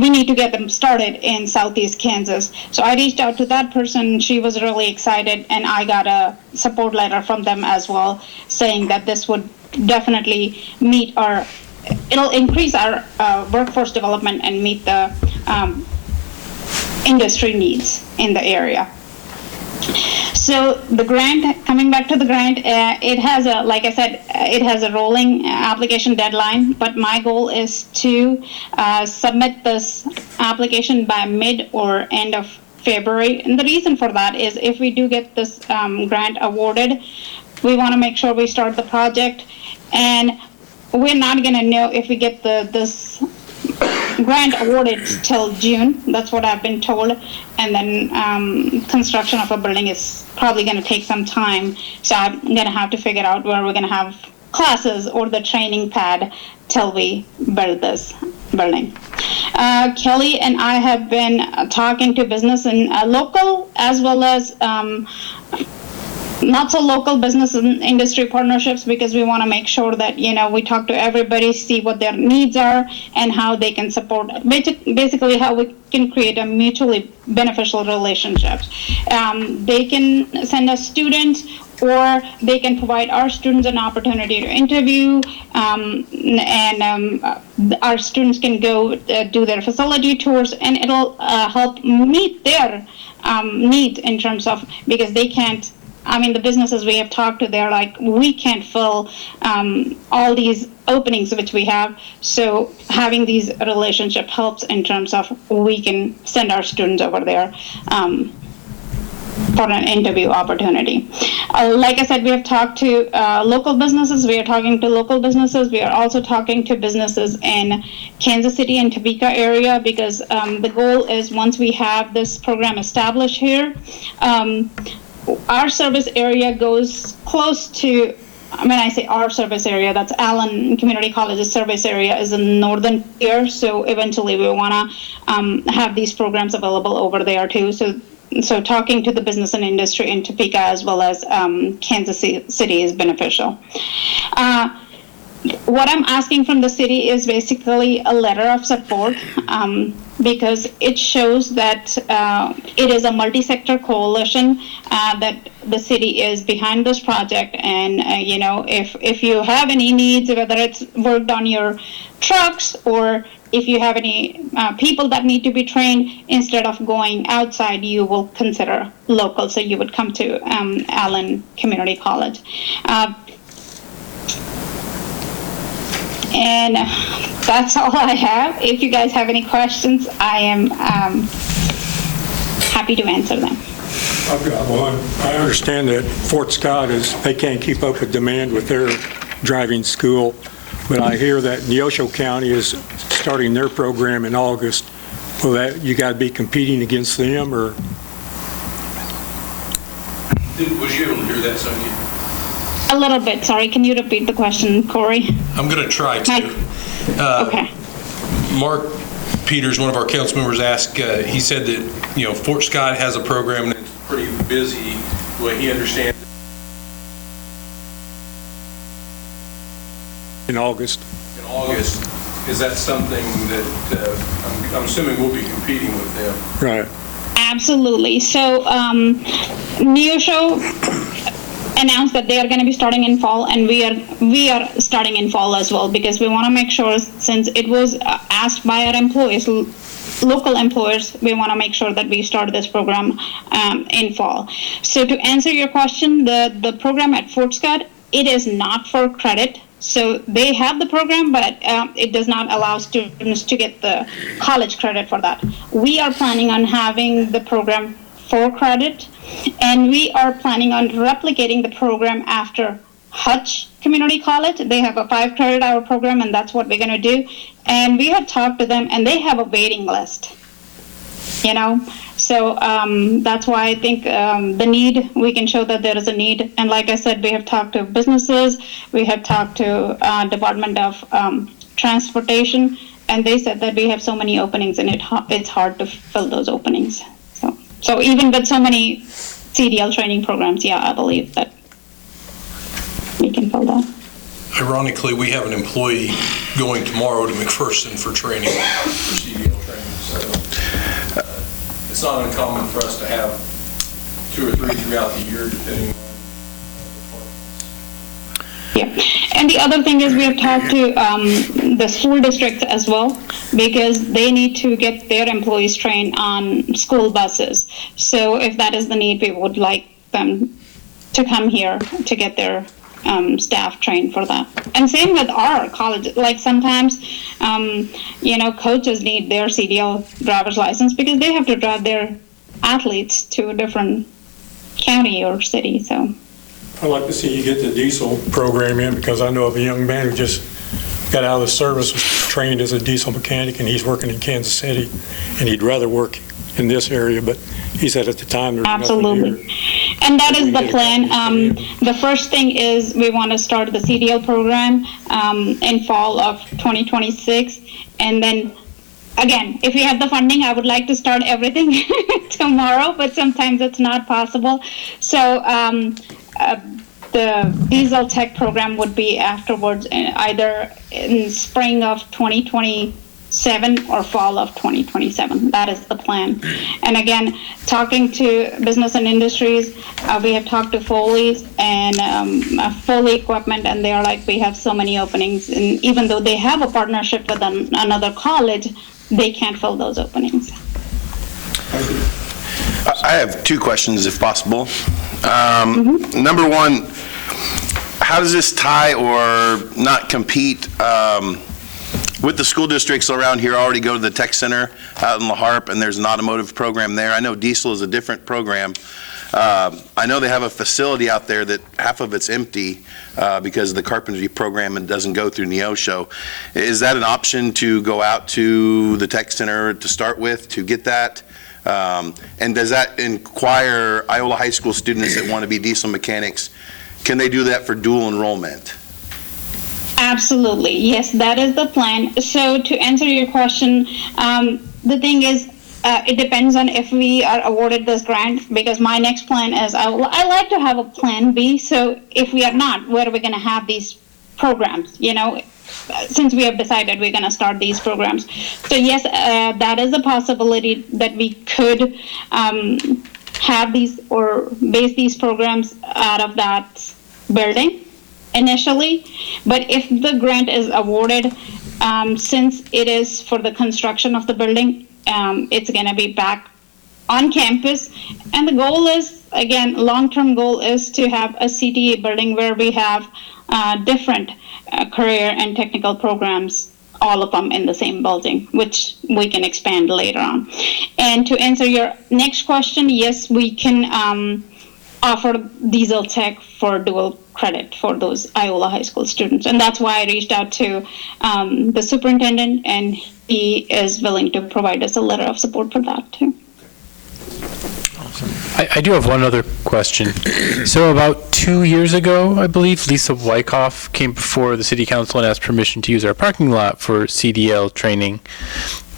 we need to get them started in Southeast Kansas. So I reached out to that person. She was really excited, and I got a support letter from them as well, saying that this would definitely meet it'll increase our workforce development and meet the industry needs in the area. So the grant, coming back to the grant, it has like I said, it has a rolling application deadline, but my goal is to submit this application by mid or end of February. And the reason for that is if we do get this grant awarded, we want to make sure we start the project, and we're not going to know if we get this grant awarded till June. That's what I've been told. And then construction of a building is probably going to take some time. So I'm going to have to figure out where we're going to have classes or the training pad till we build this building. Kelly and I have been talking to business and local as well as not so local business and industry partnerships, because we want to make sure that, we talk to everybody, see what their needs are and how they can support, basically how we can create a mutually beneficial relationship. They can send us students, or they can provide our students an opportunity to interview, and our students can go do their facility tours, and it'll help meet their needs in terms of, because they can't, the businesses we have talked to, they're like, we can't fill all these openings which we have. So having these relationships helps in terms of we can send our students over there for an interview opportunity. Like I said, we have talked to local businesses. We are talking to local businesses. We are also talking to businesses in Kansas City and Topeka area, because the goal is, once we have this program established here, our service area goes close to, when I say our service area, that's Allen Community College's service area is in northern tier. So eventually we want to have these programs available over there too. So talking to the business and industry in Topeka as well as Kansas City is beneficial. What I'm asking from the city is basically a letter of support, because it shows that it is a multi-sector coalition, that the city is behind this project. And if you have any needs, whether it's worked on your trucks or if you have any people that need to be trained, instead of going outside, you will consider local. So you would come to Allen Community College. And that's all I have. If you guys have any questions, I am happy to answer them. I've got one. I understand that Fort Scott they can't keep up with demand with their driving school, but I hear that Neosho County is starting their program in August. Will that, you got to be competing against them, or? Was you able to hear that, Sonia? A little bit, sorry. Can you repeat the question, Corey? I'm going to try to. Okay. Mark Peters, one of our council members, asked, he said that, Fort Scott has a program and it's pretty busy, the way he understands it. In August. In August, is that something that I'm assuming we'll be competing with them? Right. Absolutely. So Neosho announced that they are going to be starting in fall, and we are starting in fall as well, because we want to make sure, since it was asked by our employees, local employers, we want to make sure that we start this program in fall. So to answer your question, the program at Fort Scott, it is not for credit. So they have the program, but it does not allow students to get the college credit for that. We are planning on having the program for credit, and we are planning on replicating the program after Hutch Community College. They have a 5-credit-hour program, and that's what we're going to do. And we have talked to them, and they have a waiting list, So that's why I think the need, we can show that there is a need. And like I said, we have talked to businesses, we have talked to Department of Transportation, and they said that we have so many openings, and it's hard to fill those openings. So even with so many CDL training programs, I believe that we can fill that. Ironically, we have an employee going tomorrow to McPherson for training, for CDL training. So it's not uncommon for us to have 2 or 3 throughout the year, depending on. Yeah, and the other thing is we have talked to the school districts as well, because they need to get their employees trained on school buses. So if that is the need, we would like them to come here to get their staff trained for that. And same with our college. Like sometimes, coaches need their CDL driver's license because they have to drive their athletes to a different county or city. So I'd like to see you get the diesel program in, because I know of a young man who just got out of the service, was trained as a diesel mechanic, and he's working in Kansas City, and he'd rather work in this area, but he said at the time there's absolutely. Nothing here. And that is the plan. The first thing is we want to start the CDL program in fall of 2026, and then again, if we have the funding, I would like to start everything tomorrow, but sometimes it's not possible. So the diesel tech program would be afterwards, either in spring of 2027 or fall of 2027. That is the plan. And again, talking to business and industries, we have talked to Foley's and Foley Equipment, and they are like, we have so many openings. And even though they have a partnership with another college, they can't fill those openings. I have 2 questions, if possible. Number one, how does this tie or not compete with the school districts around here already go to the tech center out in La Harpe, and there's an automotive program there. I know Diesel is a different program. I know they have a facility out there that half of it's empty because of the carpentry program and doesn't go through Neosho. Is that an option to go out to the tech center to start with to get that? And does that inquire Iola High School students that want to be diesel mechanics? Can they do that for dual enrollment? Absolutely. Yes, that is the plan. So to answer your question, the thing is, it depends on if we are awarded this grant, because my next plan is I like to have a plan B. So if we are not, where are we going to have these programs? You know, since we have decided we're going to start these programs. So yes, that is a possibility that we could have these or base these programs out of that building initially. But if the grant is awarded, since it is for the construction of the building, it's going to be back on campus. And the goal is, again, long-term goal is to have a CTE building where we have different career and technical programs, all of them in the same building, which we can expand later on. And to answer your next question, yes, we can offer diesel tech for dual credit for those Iola High School students. And that's why I reached out to the superintendent, and he is willing to provide us a letter of support for that too. I do have one other question. So about 2 years ago, I believe, Lisa Wyckoff came before the city council and asked permission to use our parking lot for CDL training.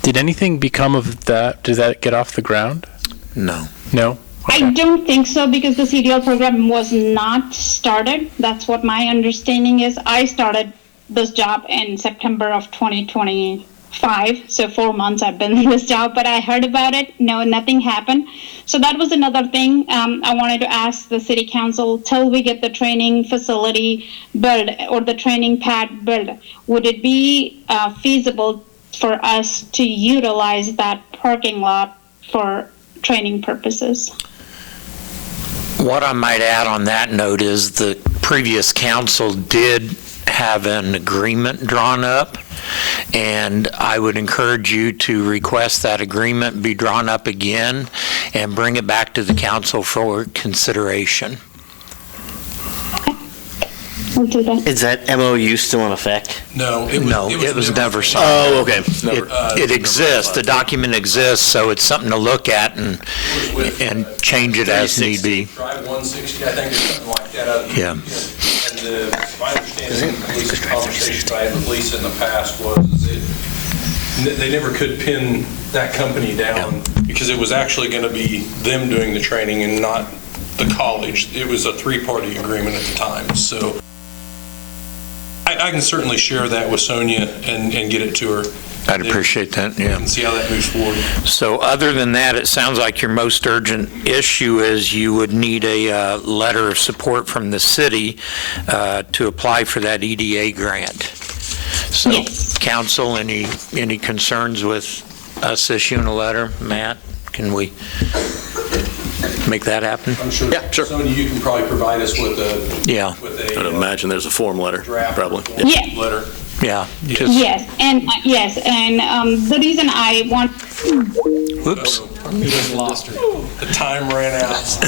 Did anything become of that? Did that get off the ground? No. No? Okay. I don't think so, because the CDL program was not started. That's what my understanding is. I started this job in September of 2025, so 4 months I've been in this job, but I heard about it. No, nothing happened. So that was another thing I wanted to ask the city council. Till we get the training facility built or the training pad built, would it be feasible for us to utilize that parking lot for training purposes? What I might add on that note is the previous council did have an agreement drawn up, and I would encourage you to request that agreement be drawn up again and bring it back to the council for consideration. We'll do that. Is that MOU still in effect? No, it was never signed. Oh, okay. It exists, the document exists, so it's something to look at and change it as need be. Drive 160, I think, or something like that. Yeah. And my understanding, at least the conversation I had with Lisa in the past was that they never could pin that company down because it was actually going to be them doing the training and not the college. It was a three-party agreement at the time, so I can certainly share that with Sonia and get it to her. I'd appreciate that, yeah. And see how that moves forward. So other than that, it sounds like your most urgent issue is you would need a letter of support from the city to apply for that EDA grant. So yes. Council, any concerns with us issuing a letter? Matt, can we make that happen? I'm sure. Yeah, sure. Sonia, you can probably provide us with a I would imagine there's a form letter, probably. Yes. Letter. Yeah. Yes, and the reason I want. Whoops. We just lost her. The time ran out.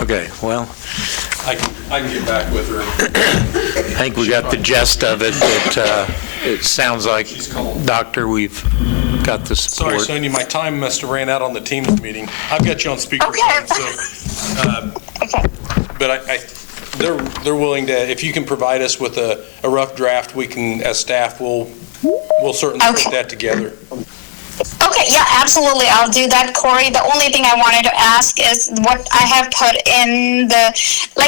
Okay, well, I can get back with her. I think we got the gist of it, but it sounds like, Doctor, we've got the support. Sorry, Sonia, my time must have ran out on the Teams meeting. I've got you on speakerphone, but they're willing to, if you can provide us with a rough draft, we can, as staff, we'll certainly put that together. Okay, yeah, absolutely. I'll do that, Corey. The only thing I wanted to ask is what I have put in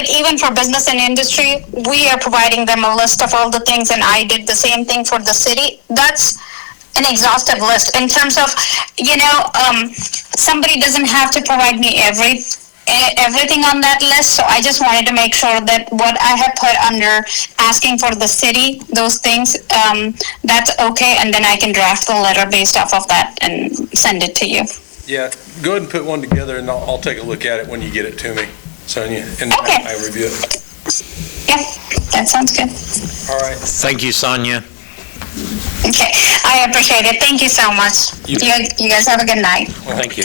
even for business and industry, we are providing them a list of all the things, and I did the same thing for the city. That's an exhaustive list in terms of, somebody doesn't have to provide me everything on that list. So I just wanted to make sure that what I have put under asking for the city, those things, that's okay. And then I can draft the letter based off of that and send it to you. Yeah, go ahead and put one together and I'll take a look at it when you get it to me, Sonia, and okay. I review it. Yeah, that sounds good. All right. Thank you, Sonia. Okay, I appreciate it. Thank you so much. You guys have a good night. Well, thank you.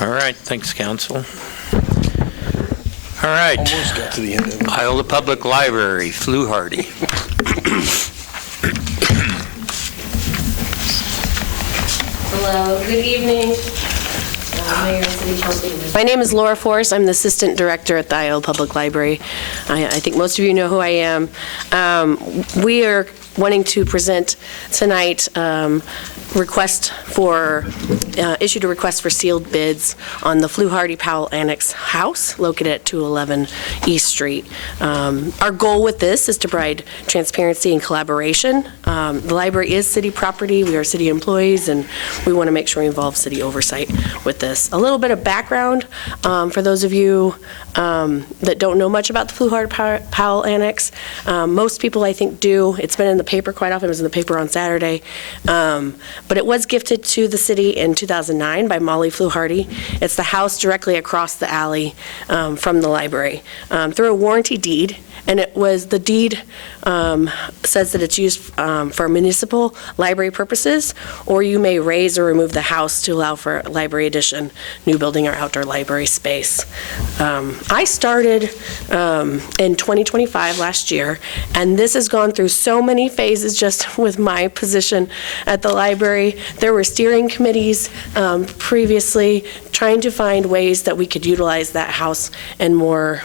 All right, thanks, council. All right. Almost got to the end of it. Iola Public Library, Fluharty. Hello, good evening. Mayor and City Council members. My name is Laura Forrest. I'm the Assistant Director at the Iola Public Library. I think most of you know who I am. We are wanting to present tonight issued a request for sealed bids on the Fluharty Powell Annex House located at 211 East Street. Our goal with this is to provide transparency and collaboration. The library is city property. We are city employees, and we want to make sure we involve city oversight with this. A little bit of background for those of you that don't know much about the Fluharty Powell Annex. Most people, I think, do. It's been in the paper quite often. It was in the paper on Saturday. But it was gifted to the city in 2009 by Molly Fluharty. It's the house directly across the alley from the library through a warranty deed. And the deed says that it's used for municipal library purposes, or you may raise or remove the house to allow for library addition, new building, or outdoor library space. I started in 2025 last year, and this has gone through so many phases just with my position at the library. There were steering committees previously trying to find ways that we could utilize that house and more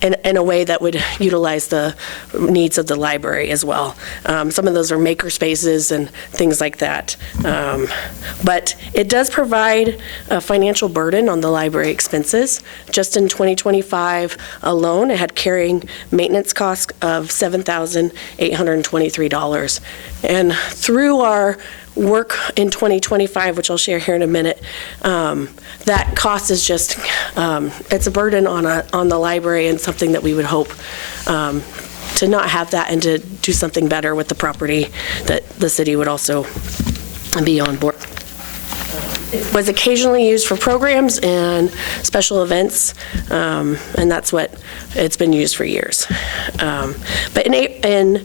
in a way that would utilize the needs of the library as well. Some of those are maker spaces and things like that. But it does provide a financial burden on the library expenses. Just in 2025 alone, it had carrying maintenance costs of $7,823. And through our work in 2025, which I'll share here in a minute, that cost is just, it's a burden on the library, and something that we would hope to not have that, and to do something better with the property, that the city would also be on board. It was occasionally used for programs and special events, and that's what it's been used for years. But in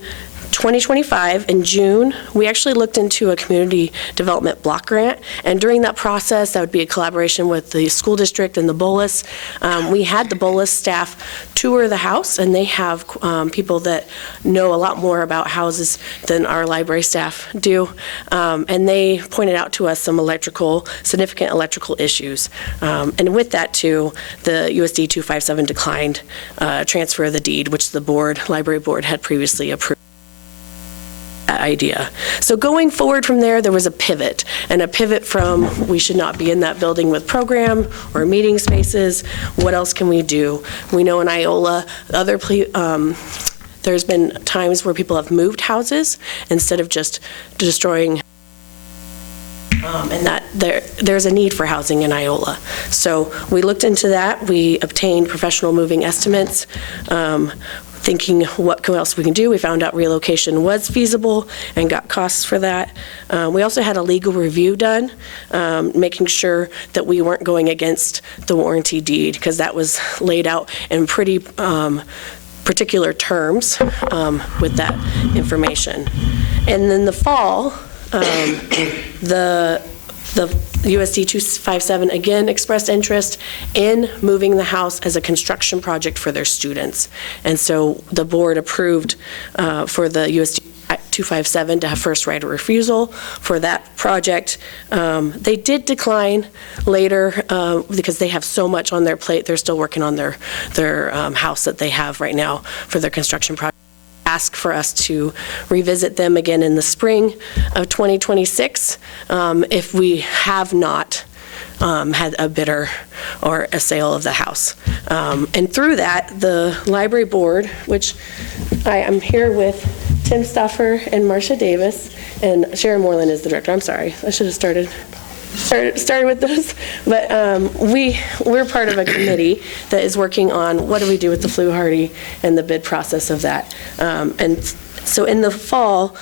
2025, in June, we actually looked into a community development block grant, and during that process, that would be a collaboration with the school district and the BOLUS. We had the BOLUS staff tour the house, and they have people that know a lot more about houses than our library staff do, and they pointed out to us some significant electrical issues. And with that too, the USD 257 declined transfer of the deed, which the library board had previously approved. Idea. So going forward from there was a pivot from we should not be in that building with program or meeting spaces. What else can we do? We know in Iola, there's been times where people have moved houses instead of just destroying, and that there's a need for housing in Iola. So we looked into that. We obtained professional moving estimates, thinking what else we can do. We found out relocation was feasible and got costs for that. We also had a legal review done, making sure that we weren't going against the warranty deed, because that was laid out in pretty particular terms with that information. And then the fall, the USD 257 again expressed interest in moving the house as a construction project for their students. And so the board approved for the USD 257 to have first right of refusal for that project. They did decline later because they have so much on their plate. They're still working on their house that they have right now for their construction project. Ask for us to revisit them again in the spring of 2026 if we have not had a bidder or a sale of the house. And through that, the library board, which I am here with Tim Stuffer and Marcia Davis, and Sharon Moreland is the director. I'm sorry, I should have started with this, but we're part of a committee that is working on what do we do with the Fluharty and the bid process of that. And so in the fall,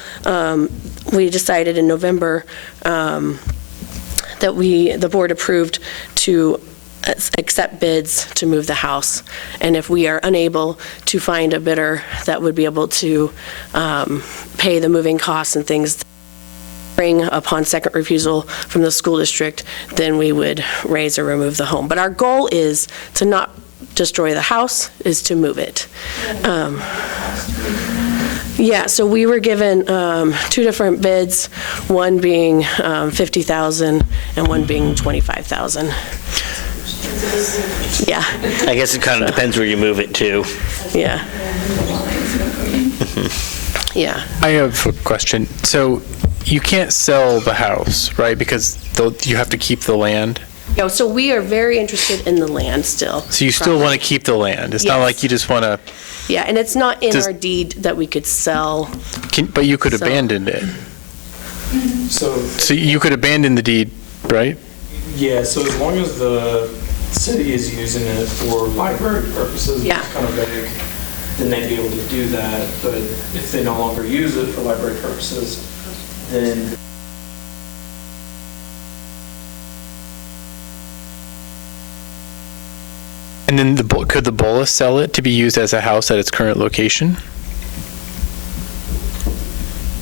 we decided in November that the board approved to accept bids to move the house. And if we are unable to find a bidder that would be able to pay the moving costs and things upon second refusal from the school district, then we would raise or remove the home. But our goal is to not destroy the house, is to move it. Yeah, so we were given 2 different bids, one being $50,000 and one being $25,000. Yeah. I guess it kind of depends where you move it to. Yeah. Yeah. I have a question. So you can't sell the house, right? Because you have to keep the land? Yeah, so we are very interested in the land still. So you still want to keep the land? It's not Yes. like you just want to... Yeah, and it's not in our deed that we could sell. But you could So- abandon it. So you could abandon the deed, right? yeah, so as long as the city is using it for library purposes, Yeah. it's kind of vague, then they'd be able to do that. But if they no longer use it for library purposes, then And then could the Bola sell it to be used as a house at its current location?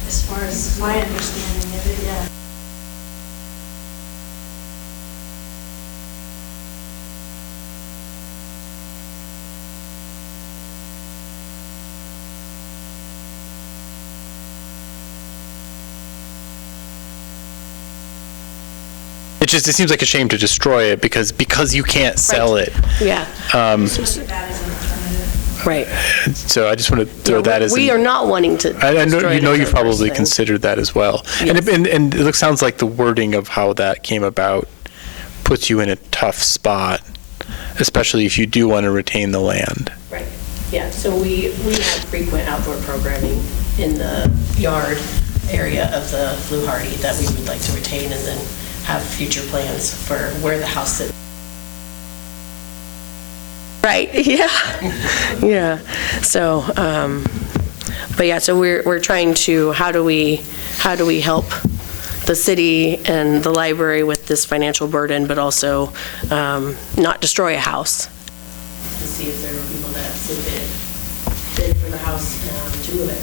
As far as my understanding of it, yeah. It seems like a shame to destroy it because you can't sell it. Yeah. Right. So I just want to throw that as We are not wanting to I know destroy it you've as our probably first thing. considered that as well. Yes. And it sounds like the wording of how that came about puts you in a tough spot, especially if you do want to retain the land. Right. Yeah, so we have frequent outdoor programming in the yard area of the Blue Hardy that we would like to retain and then have future plans for where the house sits. Right, yeah. Yeah. So, but yeah, so we're trying to, how do we help the city and the library with this financial burden, but also not destroy a house? To see if there were people that would bid for the house to move it.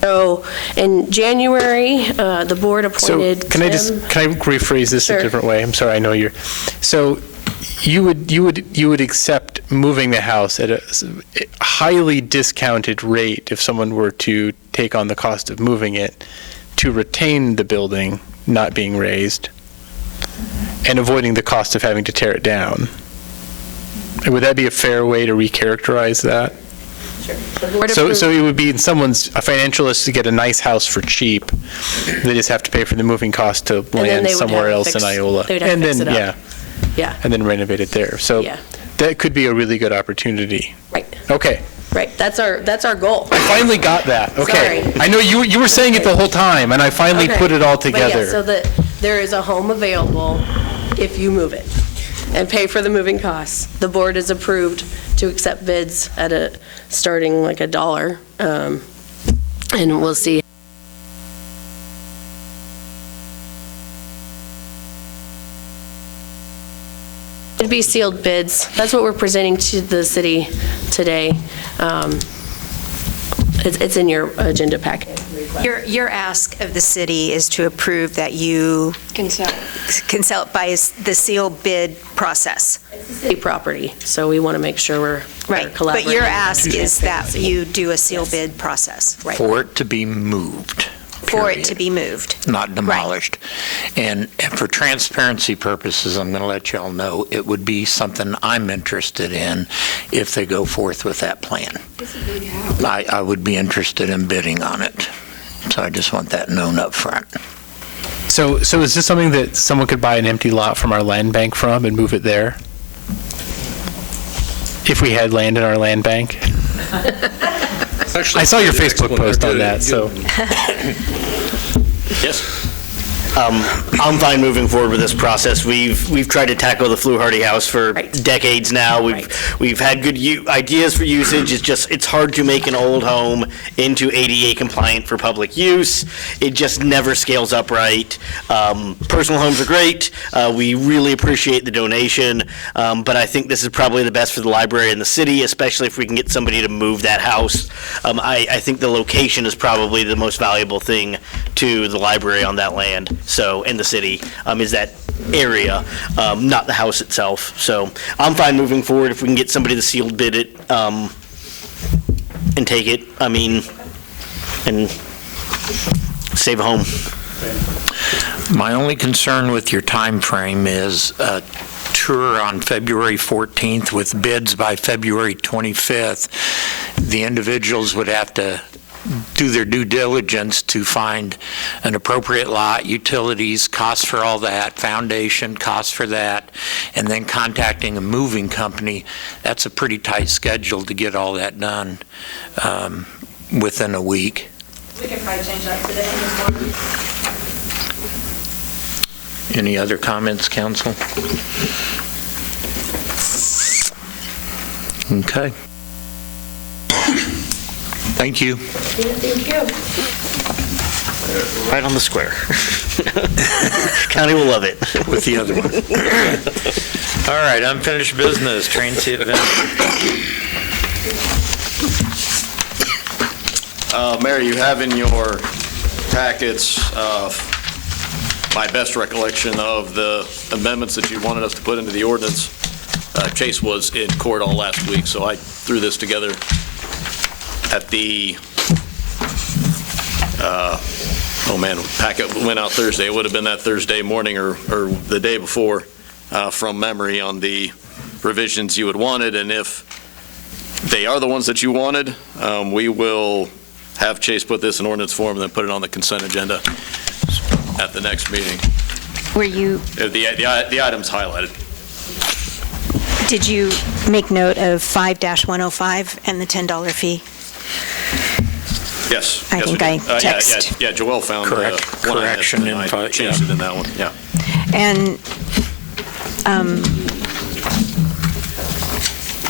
So in January, the board appointed So can I rephrase this Sure. a different way? I'm sorry, I know you're, so you would accept moving the house at a highly discounted rate if someone were to take on the cost of moving it to retain the building not being raised and avoiding the cost of having to tear it down. Would that be a fair way to recharacterize that? So it would be in a financialist to get a nice house for cheap. They just have to pay for the moving cost to land somewhere else in Iola. They would have to fix it up. Yeah. And then renovate it there. So that could be a really good opportunity. Right. Okay. Right, that's our goal. I finally got that. Okay. Sorry. I know you were saying it the whole time, and I finally put it all But together. yeah, so that there is a home available if you move it and pay for the moving costs. The board is approved to accept bids at starting like $1, and we'll see. It'd be sealed bids. That's what we're presenting to the city today. It's in your agenda packet. Your ask of the city is to approve that you can sell by the sealed bid process. It's a city property, so we want to make sure we're collaborating. But your ask is that you do a sealed bid process. Right. For it to be moved. For it to be moved. Not demolished. And for transparency purposes, I'm going to let y'all know, it would be something I'm interested in if they go forth with that plan. It's a big house. I would be interested in bidding on it. So I just want that known up front. So is this something that someone could buy an empty lot from our land bank from and move it there? If we had land in our land bank? I saw your Facebook post on that, so. Yes. I'm fine moving forward with this process. We've tried to tackle the Fluharty House for decades now. We've had good ideas for usage. It's hard to make an old home into ADA compliant for public use. It just never scales up right. Personal homes are great. We really appreciate the donation, but I think this is probably the best for the library in the city, especially if we can get somebody to move that house. I think the location is probably the most valuable thing to the library on that land. So, in the city, is that area, not the house itself. So, I'm fine moving forward if we can get somebody to sealed bid it, and take it, and save a home. My only concern with your time frame is a tour on February 14th with bids by February 25th. The individuals would have to do their due diligence to find an appropriate lot, utilities, costs for all that, foundation, costs for that, and then contacting a moving company. That's a pretty tight schedule to get all that done within a week. We can probably change that today in the morning. Any other comments, council? Okay. Thank you. Thank you. Right on the square. County will love it. With the other one. All right, unfinished business, transient vendor. Mayor, you have in your packets my best recollection of the amendments that you wanted us to put into the ordinance. Chase was in court all last week, so I threw this together at the, packet went out Thursday. It would have been that Thursday morning or the day before, from memory, on the revisions you had wanted. And if they are the ones that you wanted, we will have Chase put this in ordinance form and then put it on the consent agenda at the next meeting. Were you, The items highlighted. did you make note of 5-105 and the $10 fee? Yes. I yes, think we I did. text. Yeah, Joelle found Correction and I info, changed it in that one, yeah. And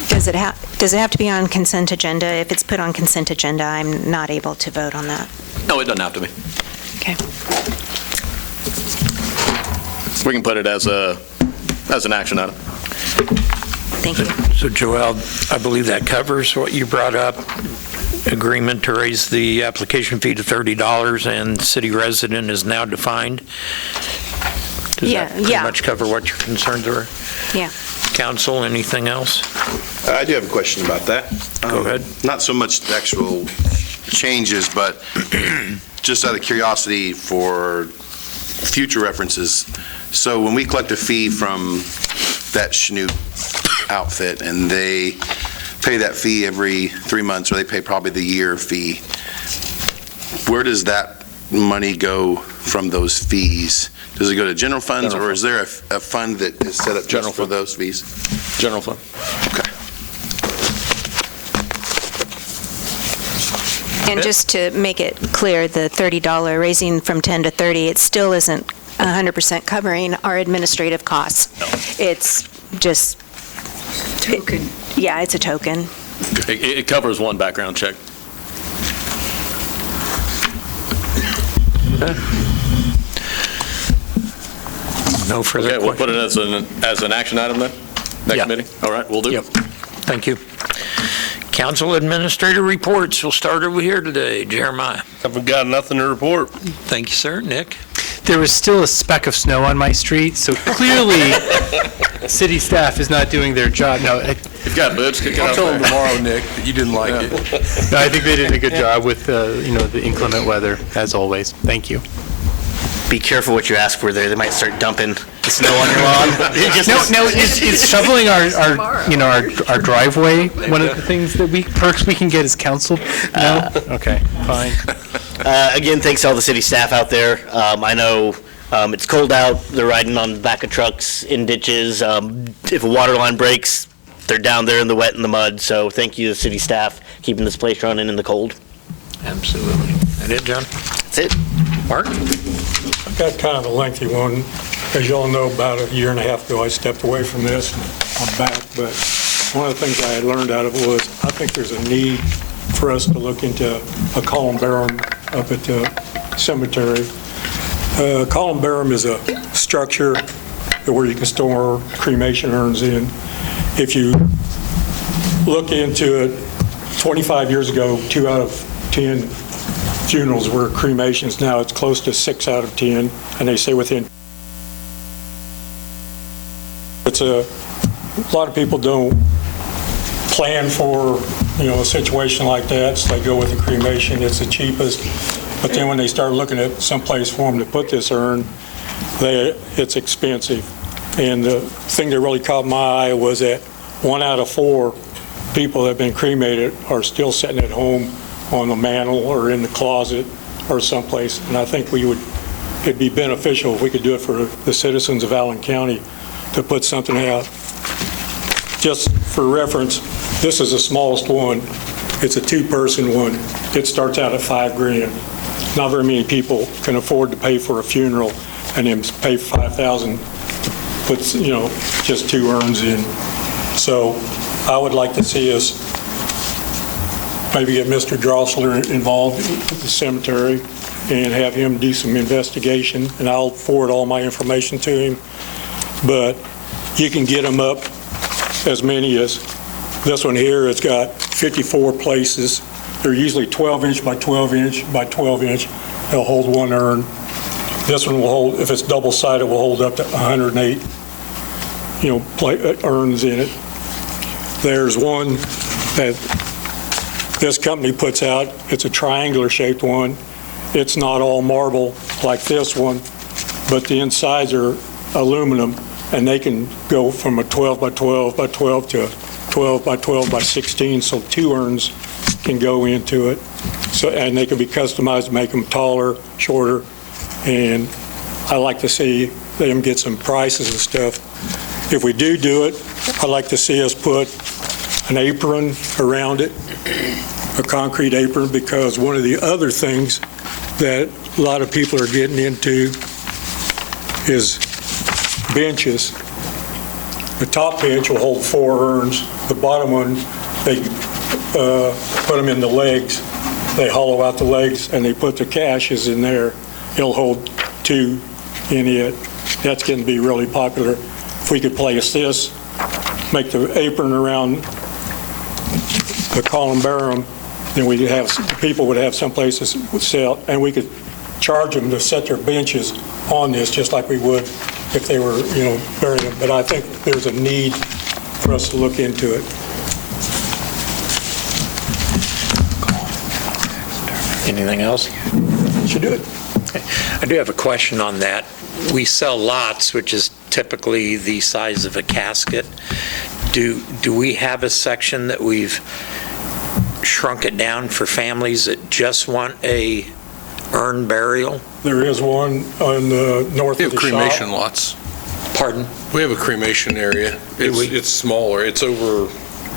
does it have to be on consent agenda? If it's put on consent agenda, I'm not able to vote on that. No, it doesn't have to be. Okay. We can put it as an action item. Thank you. So Joelle, I believe that covers what you brought up. Agreement to raise the application fee to $30 and city resident is now defined. Does that pretty much cover what your concerns are? Yeah. Council, anything else? I do have a question about that. Go ahead. Not so much the actual changes, but just out of curiosity for future references. So when we collect a fee from that Schnook outfit and they pay that fee every 3 months, or they pay probably the year fee, where does that money go from those fees? Does it go to general funds, or is there a fund that is set up just for those fees? General fund. Okay. And just to make it clear, the $30 raising from 10 to 30, it still isn't 100% covering our administrative costs. No. It's just... Token. Yeah, it's a token. It covers one background check. No further Okay, we'll put it as an action item then? Next meeting? All right, we'll do. Yep. Thank you. Council Administrator reports. We'll start over here today. Jeremiah. Haven't got nothing to report. Thank you, sir. Nick? There was still a speck of snow on my street, so clearly city staff is not doing their job. No, You've got boots kicking I'll up tell them there. tomorrow, Nick, that you didn't like it. no, I think they did a good job with the inclement weather, as always. Thank you. Be careful what you ask for there. They might start dumping the snow on your lawn. Is shoveling our driveway one of the things that perks we can get as council? No? Okay, fine. Again, thanks to all the city staff out there. I know it's cold out. They're riding on the back of trucks in ditches. If a water line breaks, they're down there in the wet and the mud. So thank you to the city staff keeping this place running in the cold. Absolutely. That it, John? That's it. Mark? got kind of a lengthy one. As you all know, about a year and a half ago, I stepped away from this, and I'm back. But one of the things I had learned out of it was I think there's a need for us to look into a columbarium up at the cemetery. Columbarium is a structure where you can store cremation urns in. If you look into it, 25 years ago, 2 out of 10 funerals were cremations. Now it's close to 6 out of 10, and they say within. It's a lot of people don't plan for, a situation like that, so they go with the cremation. It's the cheapest. But then when they start looking at some place for them to put this urn, it's expensive. And the thing that really caught my eye was that 1 out of 4 people that have been cremated are still sitting at home on the mantle or in the closet or someplace. And I think it'd be beneficial if we could do it for the citizens of Allen County to put something out. Just for reference, this is the smallest one. It's a 2-person one. It starts out at $5,000. Not very many people can afford to pay for a funeral and then pay $5,000 to put, just 2 urns in. So I would like to see us maybe get Mr. Drosseler involved with the cemetery and have him do some investigation, and I'll forward all my information to him. But you can get them up as many as this one here. It's got 54 places. They're usually 12-inch by 12-inch by 12-inch. They'll hold 1 urn. This one will hold, if it's double-sided, will hold up to 108, urns in it. There's one that this company puts out. It's a triangular-shaped one. It's not all marble like this one, but the insides are aluminum, and they can go from a 12 by 12 by 12 to 12 by 12 by 16, so 2 urns can go into it. So, and they can be customized to make them taller, shorter, and I like to see them get some prices and stuff. If we do it, I'd like to see us put an apron around it, a concrete apron, because one of the other things that a lot of people are getting into is benches. The top bench will hold 4 urns. The bottom one, they put them in the legs. They hollow out the legs and they put the caches in there. It'll hold 2 in it. That's going to be really popular. If we could place this, make the apron around the columbarium, then people would have some places to sell, and we could charge them to set their benches on this, just like we would if they were, burying them. But I think there's a need for us to look into it. Anything else? Should do it. Okay. I do have a question on that. We sell lots, which is typically the size of a casket. Do we have a section that we've shrunk it down for families that just want a urn burial? There is one on the north of the shop. We have cremation lots. Pardon? We have a cremation area. It's smaller. It's over.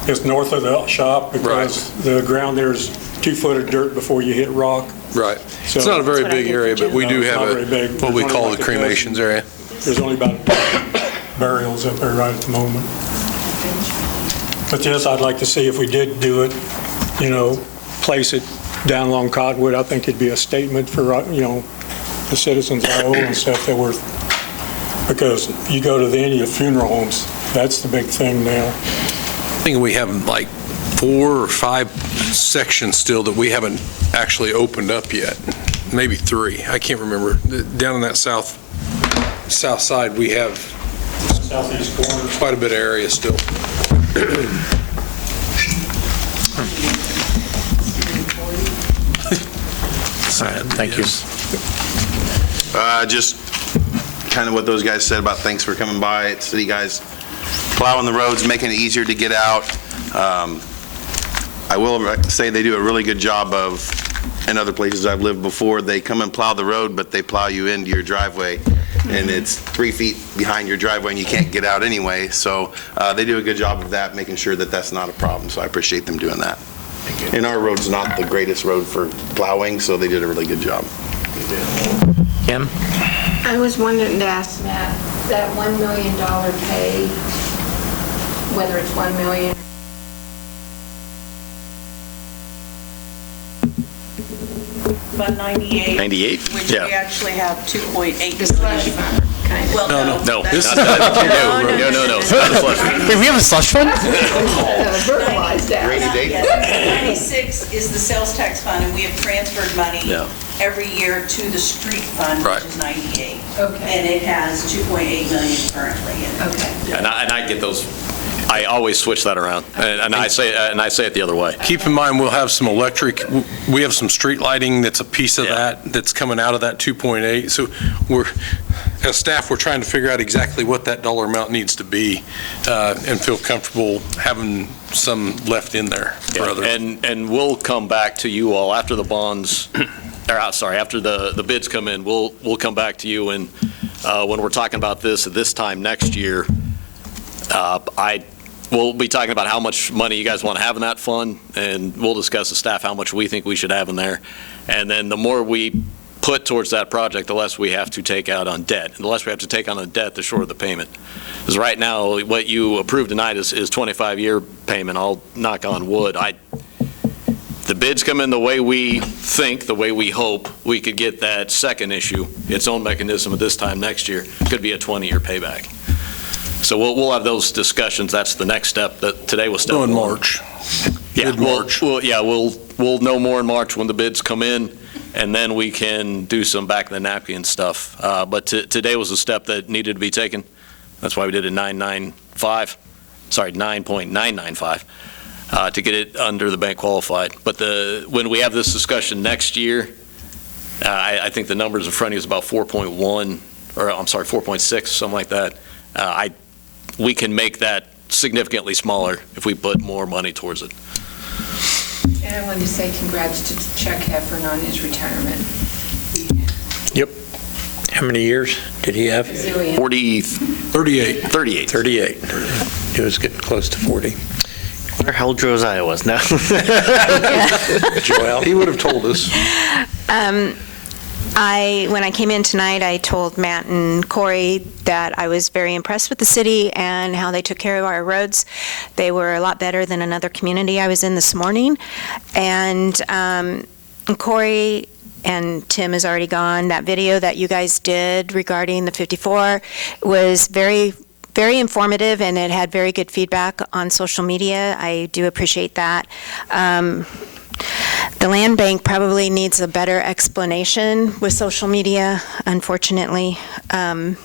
It's north of the shop because the ground there's 2 foot of dirt before you hit rock. Right. So it's not a very big area, but we do have what we call the cremations area. There's only about burials up there right at the moment. But yes, I'd like to see if we did do it, place it down along Cottonwood. I think it'd be a statement for, the citizens of Iola and stuff that we're, because you go to any of the funeral homes, that's the big thing now. I think we have like 4 or 5 sections still that we haven't actually opened up yet. Maybe 3. I can't remember. Down in that south side, we have southeast corner, quite a bit of area still. Thank you. Just kind of what those guys said about thanks for coming by. City guys plowing the roads, making it easier to get out. I will say they do a really good job of, in other places I've lived before, they come and plow the road, but they plow you into your driveway, and it's 3 feet behind your driveway, and you can't get out anyway. So they do a good job of that, making sure that that's not a problem. So I appreciate them doing that. And our road's not the greatest road for plowing, so they did a really good job. Kim? I was wondering to ask Matt, that $1 million pay, whether it's 1 million. Fund 98. 98? Which Yeah. we actually have 2.8 million. Well, No. that's- This is no. It's not a slush fund. Wait, we have a slush fund? Verbalized out. Rainy day. 96 is the sales tax fund, and we have transferred money Yeah. every year to the street fund, Right. which is 98. Okay. And it has 2.8 million currently in it. Okay. And I get those, I always switch that around, and I say it the other way. Keep in mind, we'll have some electric, we have some street lighting that's a piece of that, that's coming out of that 2.8. So as staff, we're trying to figure out exactly what that dollar amount needs to be and feel comfortable having some left in there for others. And we'll come back to you all after the bonds, after the bids come in, we'll come back to you, and when we're talking about this at this time next year, we'll be talking about how much money you guys want to have in that fund, and we'll discuss as staff how much we think we should have in there. And then the more we put towards that project, the less we have to take out on debt. And the less we have to take on the debt, the shorter the payment. Because right now, what you approved tonight is 25-year payment. I'll knock on wood. The bids come in the way we think, the way we hope, we could get that second issue, its own mechanism at this time next year. Could be a 20-year payback. So we'll have those discussions. That's the next step. That today was step one. In March. Yeah, Mid-March. we'll know more in March when the bids come in, and then we can do some back of the napkin stuff. But today was a step that needed to be taken. That's why we did a 9.995 to get it under the bank qualified. But when we have this discussion next year, I think the numbers in front of you is about 4.1, or I'm sorry, 4.6, something like that. We can make that significantly smaller if we put more money towards it. And I wanted to say congrats to Chuck Heffern on his retirement. Yep. How many years did he have? 38. 38. He was getting close to 40. Where hell Josiah was now. Joel? He would have told us. When I came in tonight, I told Matt and Corey that I was very impressed with the city and how they took care of our roads. They were a lot better than another community I was in this morning. And Corey and Tim is already gone. That video that you guys did regarding the 54 was very informative, and it had very good feedback on social media. I do appreciate that. The land bank probably needs a better explanation with social media, unfortunately. Where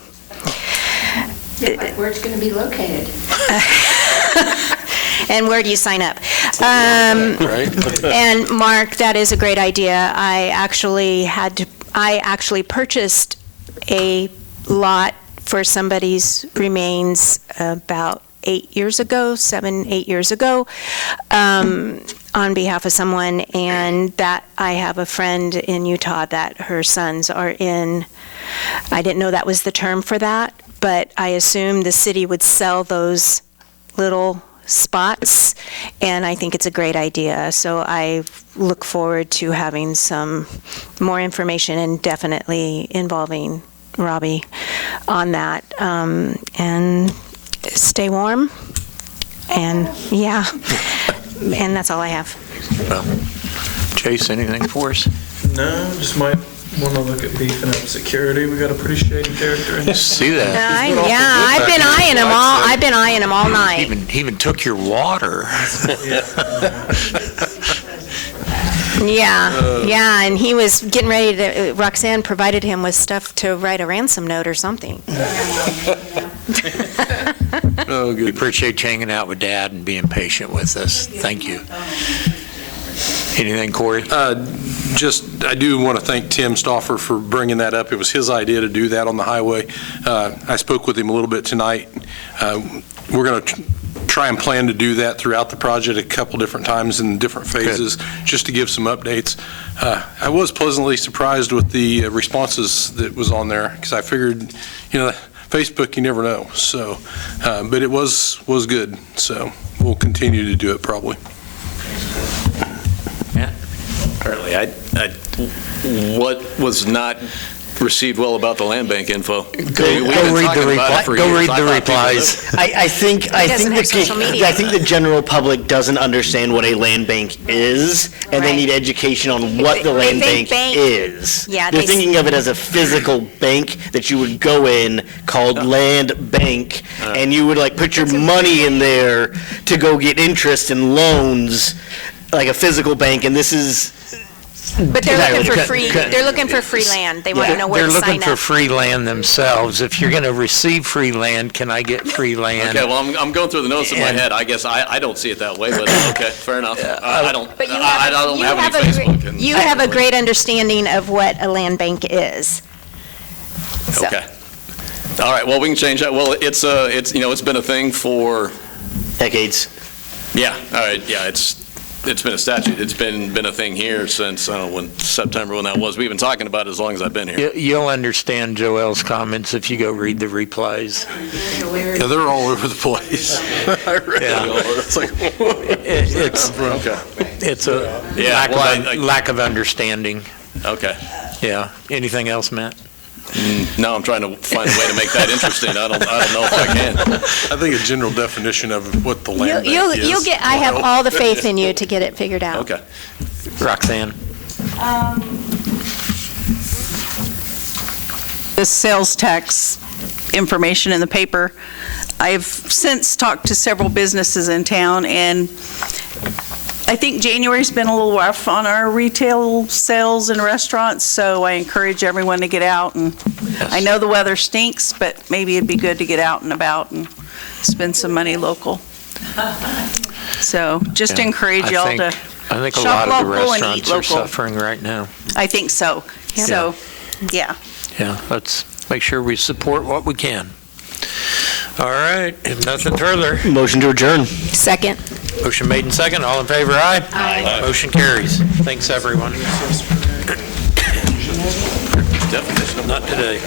it's going to be located. And where do you sign up? And Mark, that is a great idea. I actually purchased a lot for somebody's remains about 8 years ago, 7-8 years ago, on behalf of someone, and that I have a friend in Utah that her sons are in. I didn't know that was the term for that, but I assumed the city would sell those little spots, and I think it's a great idea. So I look forward to having some more information, and definitely involving Robbie on that. And stay warm, and yeah, and that's all I have. Well, Chase, anything for us? No, just might want to look at beefing up security. We got a pretty shady character in this. See that? I've been eyeing them all. I've been eyeing them all night. He even took your water. Yeah, and he was getting ready to, Roxanne provided him with stuff to write a ransom note or something. Oh, good. We appreciate you hanging out with Dad and being patient with us. Thank you. Anything, Corey? I do want to thank Tim Stauffer for bringing that up. It was his idea to do that on the highway. I spoke with him a little bit tonight. We're going to try and plan to do that throughout the project a couple different times in different phases, just to give some updates. I was pleasantly surprised with the responses that was on there, because I figured, Facebook, you never know. So, but it was good. So we'll continue to do it probably. Apparently, what was not received well about the land bank info. Go read the replies. I think the general public doesn't understand what a land bank is, and they need education on what the land bank is. Yeah, They're thinking of it as a physical bank that you would go in called land bank, and you would like put your money in there to go get interest and loans, like a physical bank, and this is. But they're looking for free, they're looking for free land. They want to know where to sign up. They're looking for free land themselves. If you're going to receive free land, can I get free land? Okay, well, I'm going through the notes in my head. I guess I don't see it that way, but okay, fair enough. I don't have any Facebook. You have a great understanding of what a land bank is. So. Okay. All right, well, we can change that. Well, it's been a thing for decades. Yeah, all right, yeah, it's been a statute. It's been a thing here since, I don't know, September when that was. We've been talking about it as long as I've been here. You'll understand Joelle's comments if you go read the replies. Yeah, they're all over the place. I read it all. It's like, it's a lack of understanding. Okay. Yeah. Anything else, Matt? No, I'm trying to find a way to make that interesting. I don't know if I can. I think a general definition of what the land bank is. You'll get. I have all the faith in you to get it figured out. Okay. Roxanne. The sales tax information in the paper. I've since talked to several businesses in town, and I think January's been a little rough on our retail sales and restaurants, so I encourage everyone to get out. And I know the weather stinks, but maybe it'd be good to get out and about and spend some money local. So just encourage y'all to I think a shop lot of the local and eat restaurants are local. suffering right now. I think so. Yeah. So, yeah. Yeah, let's make sure we support what we can. All right, if nothing further. Motion to adjourn. Second. Motion made and second. All in favor, aye? Aye. Motion carries. Thanks, everyone. Definition. Not today.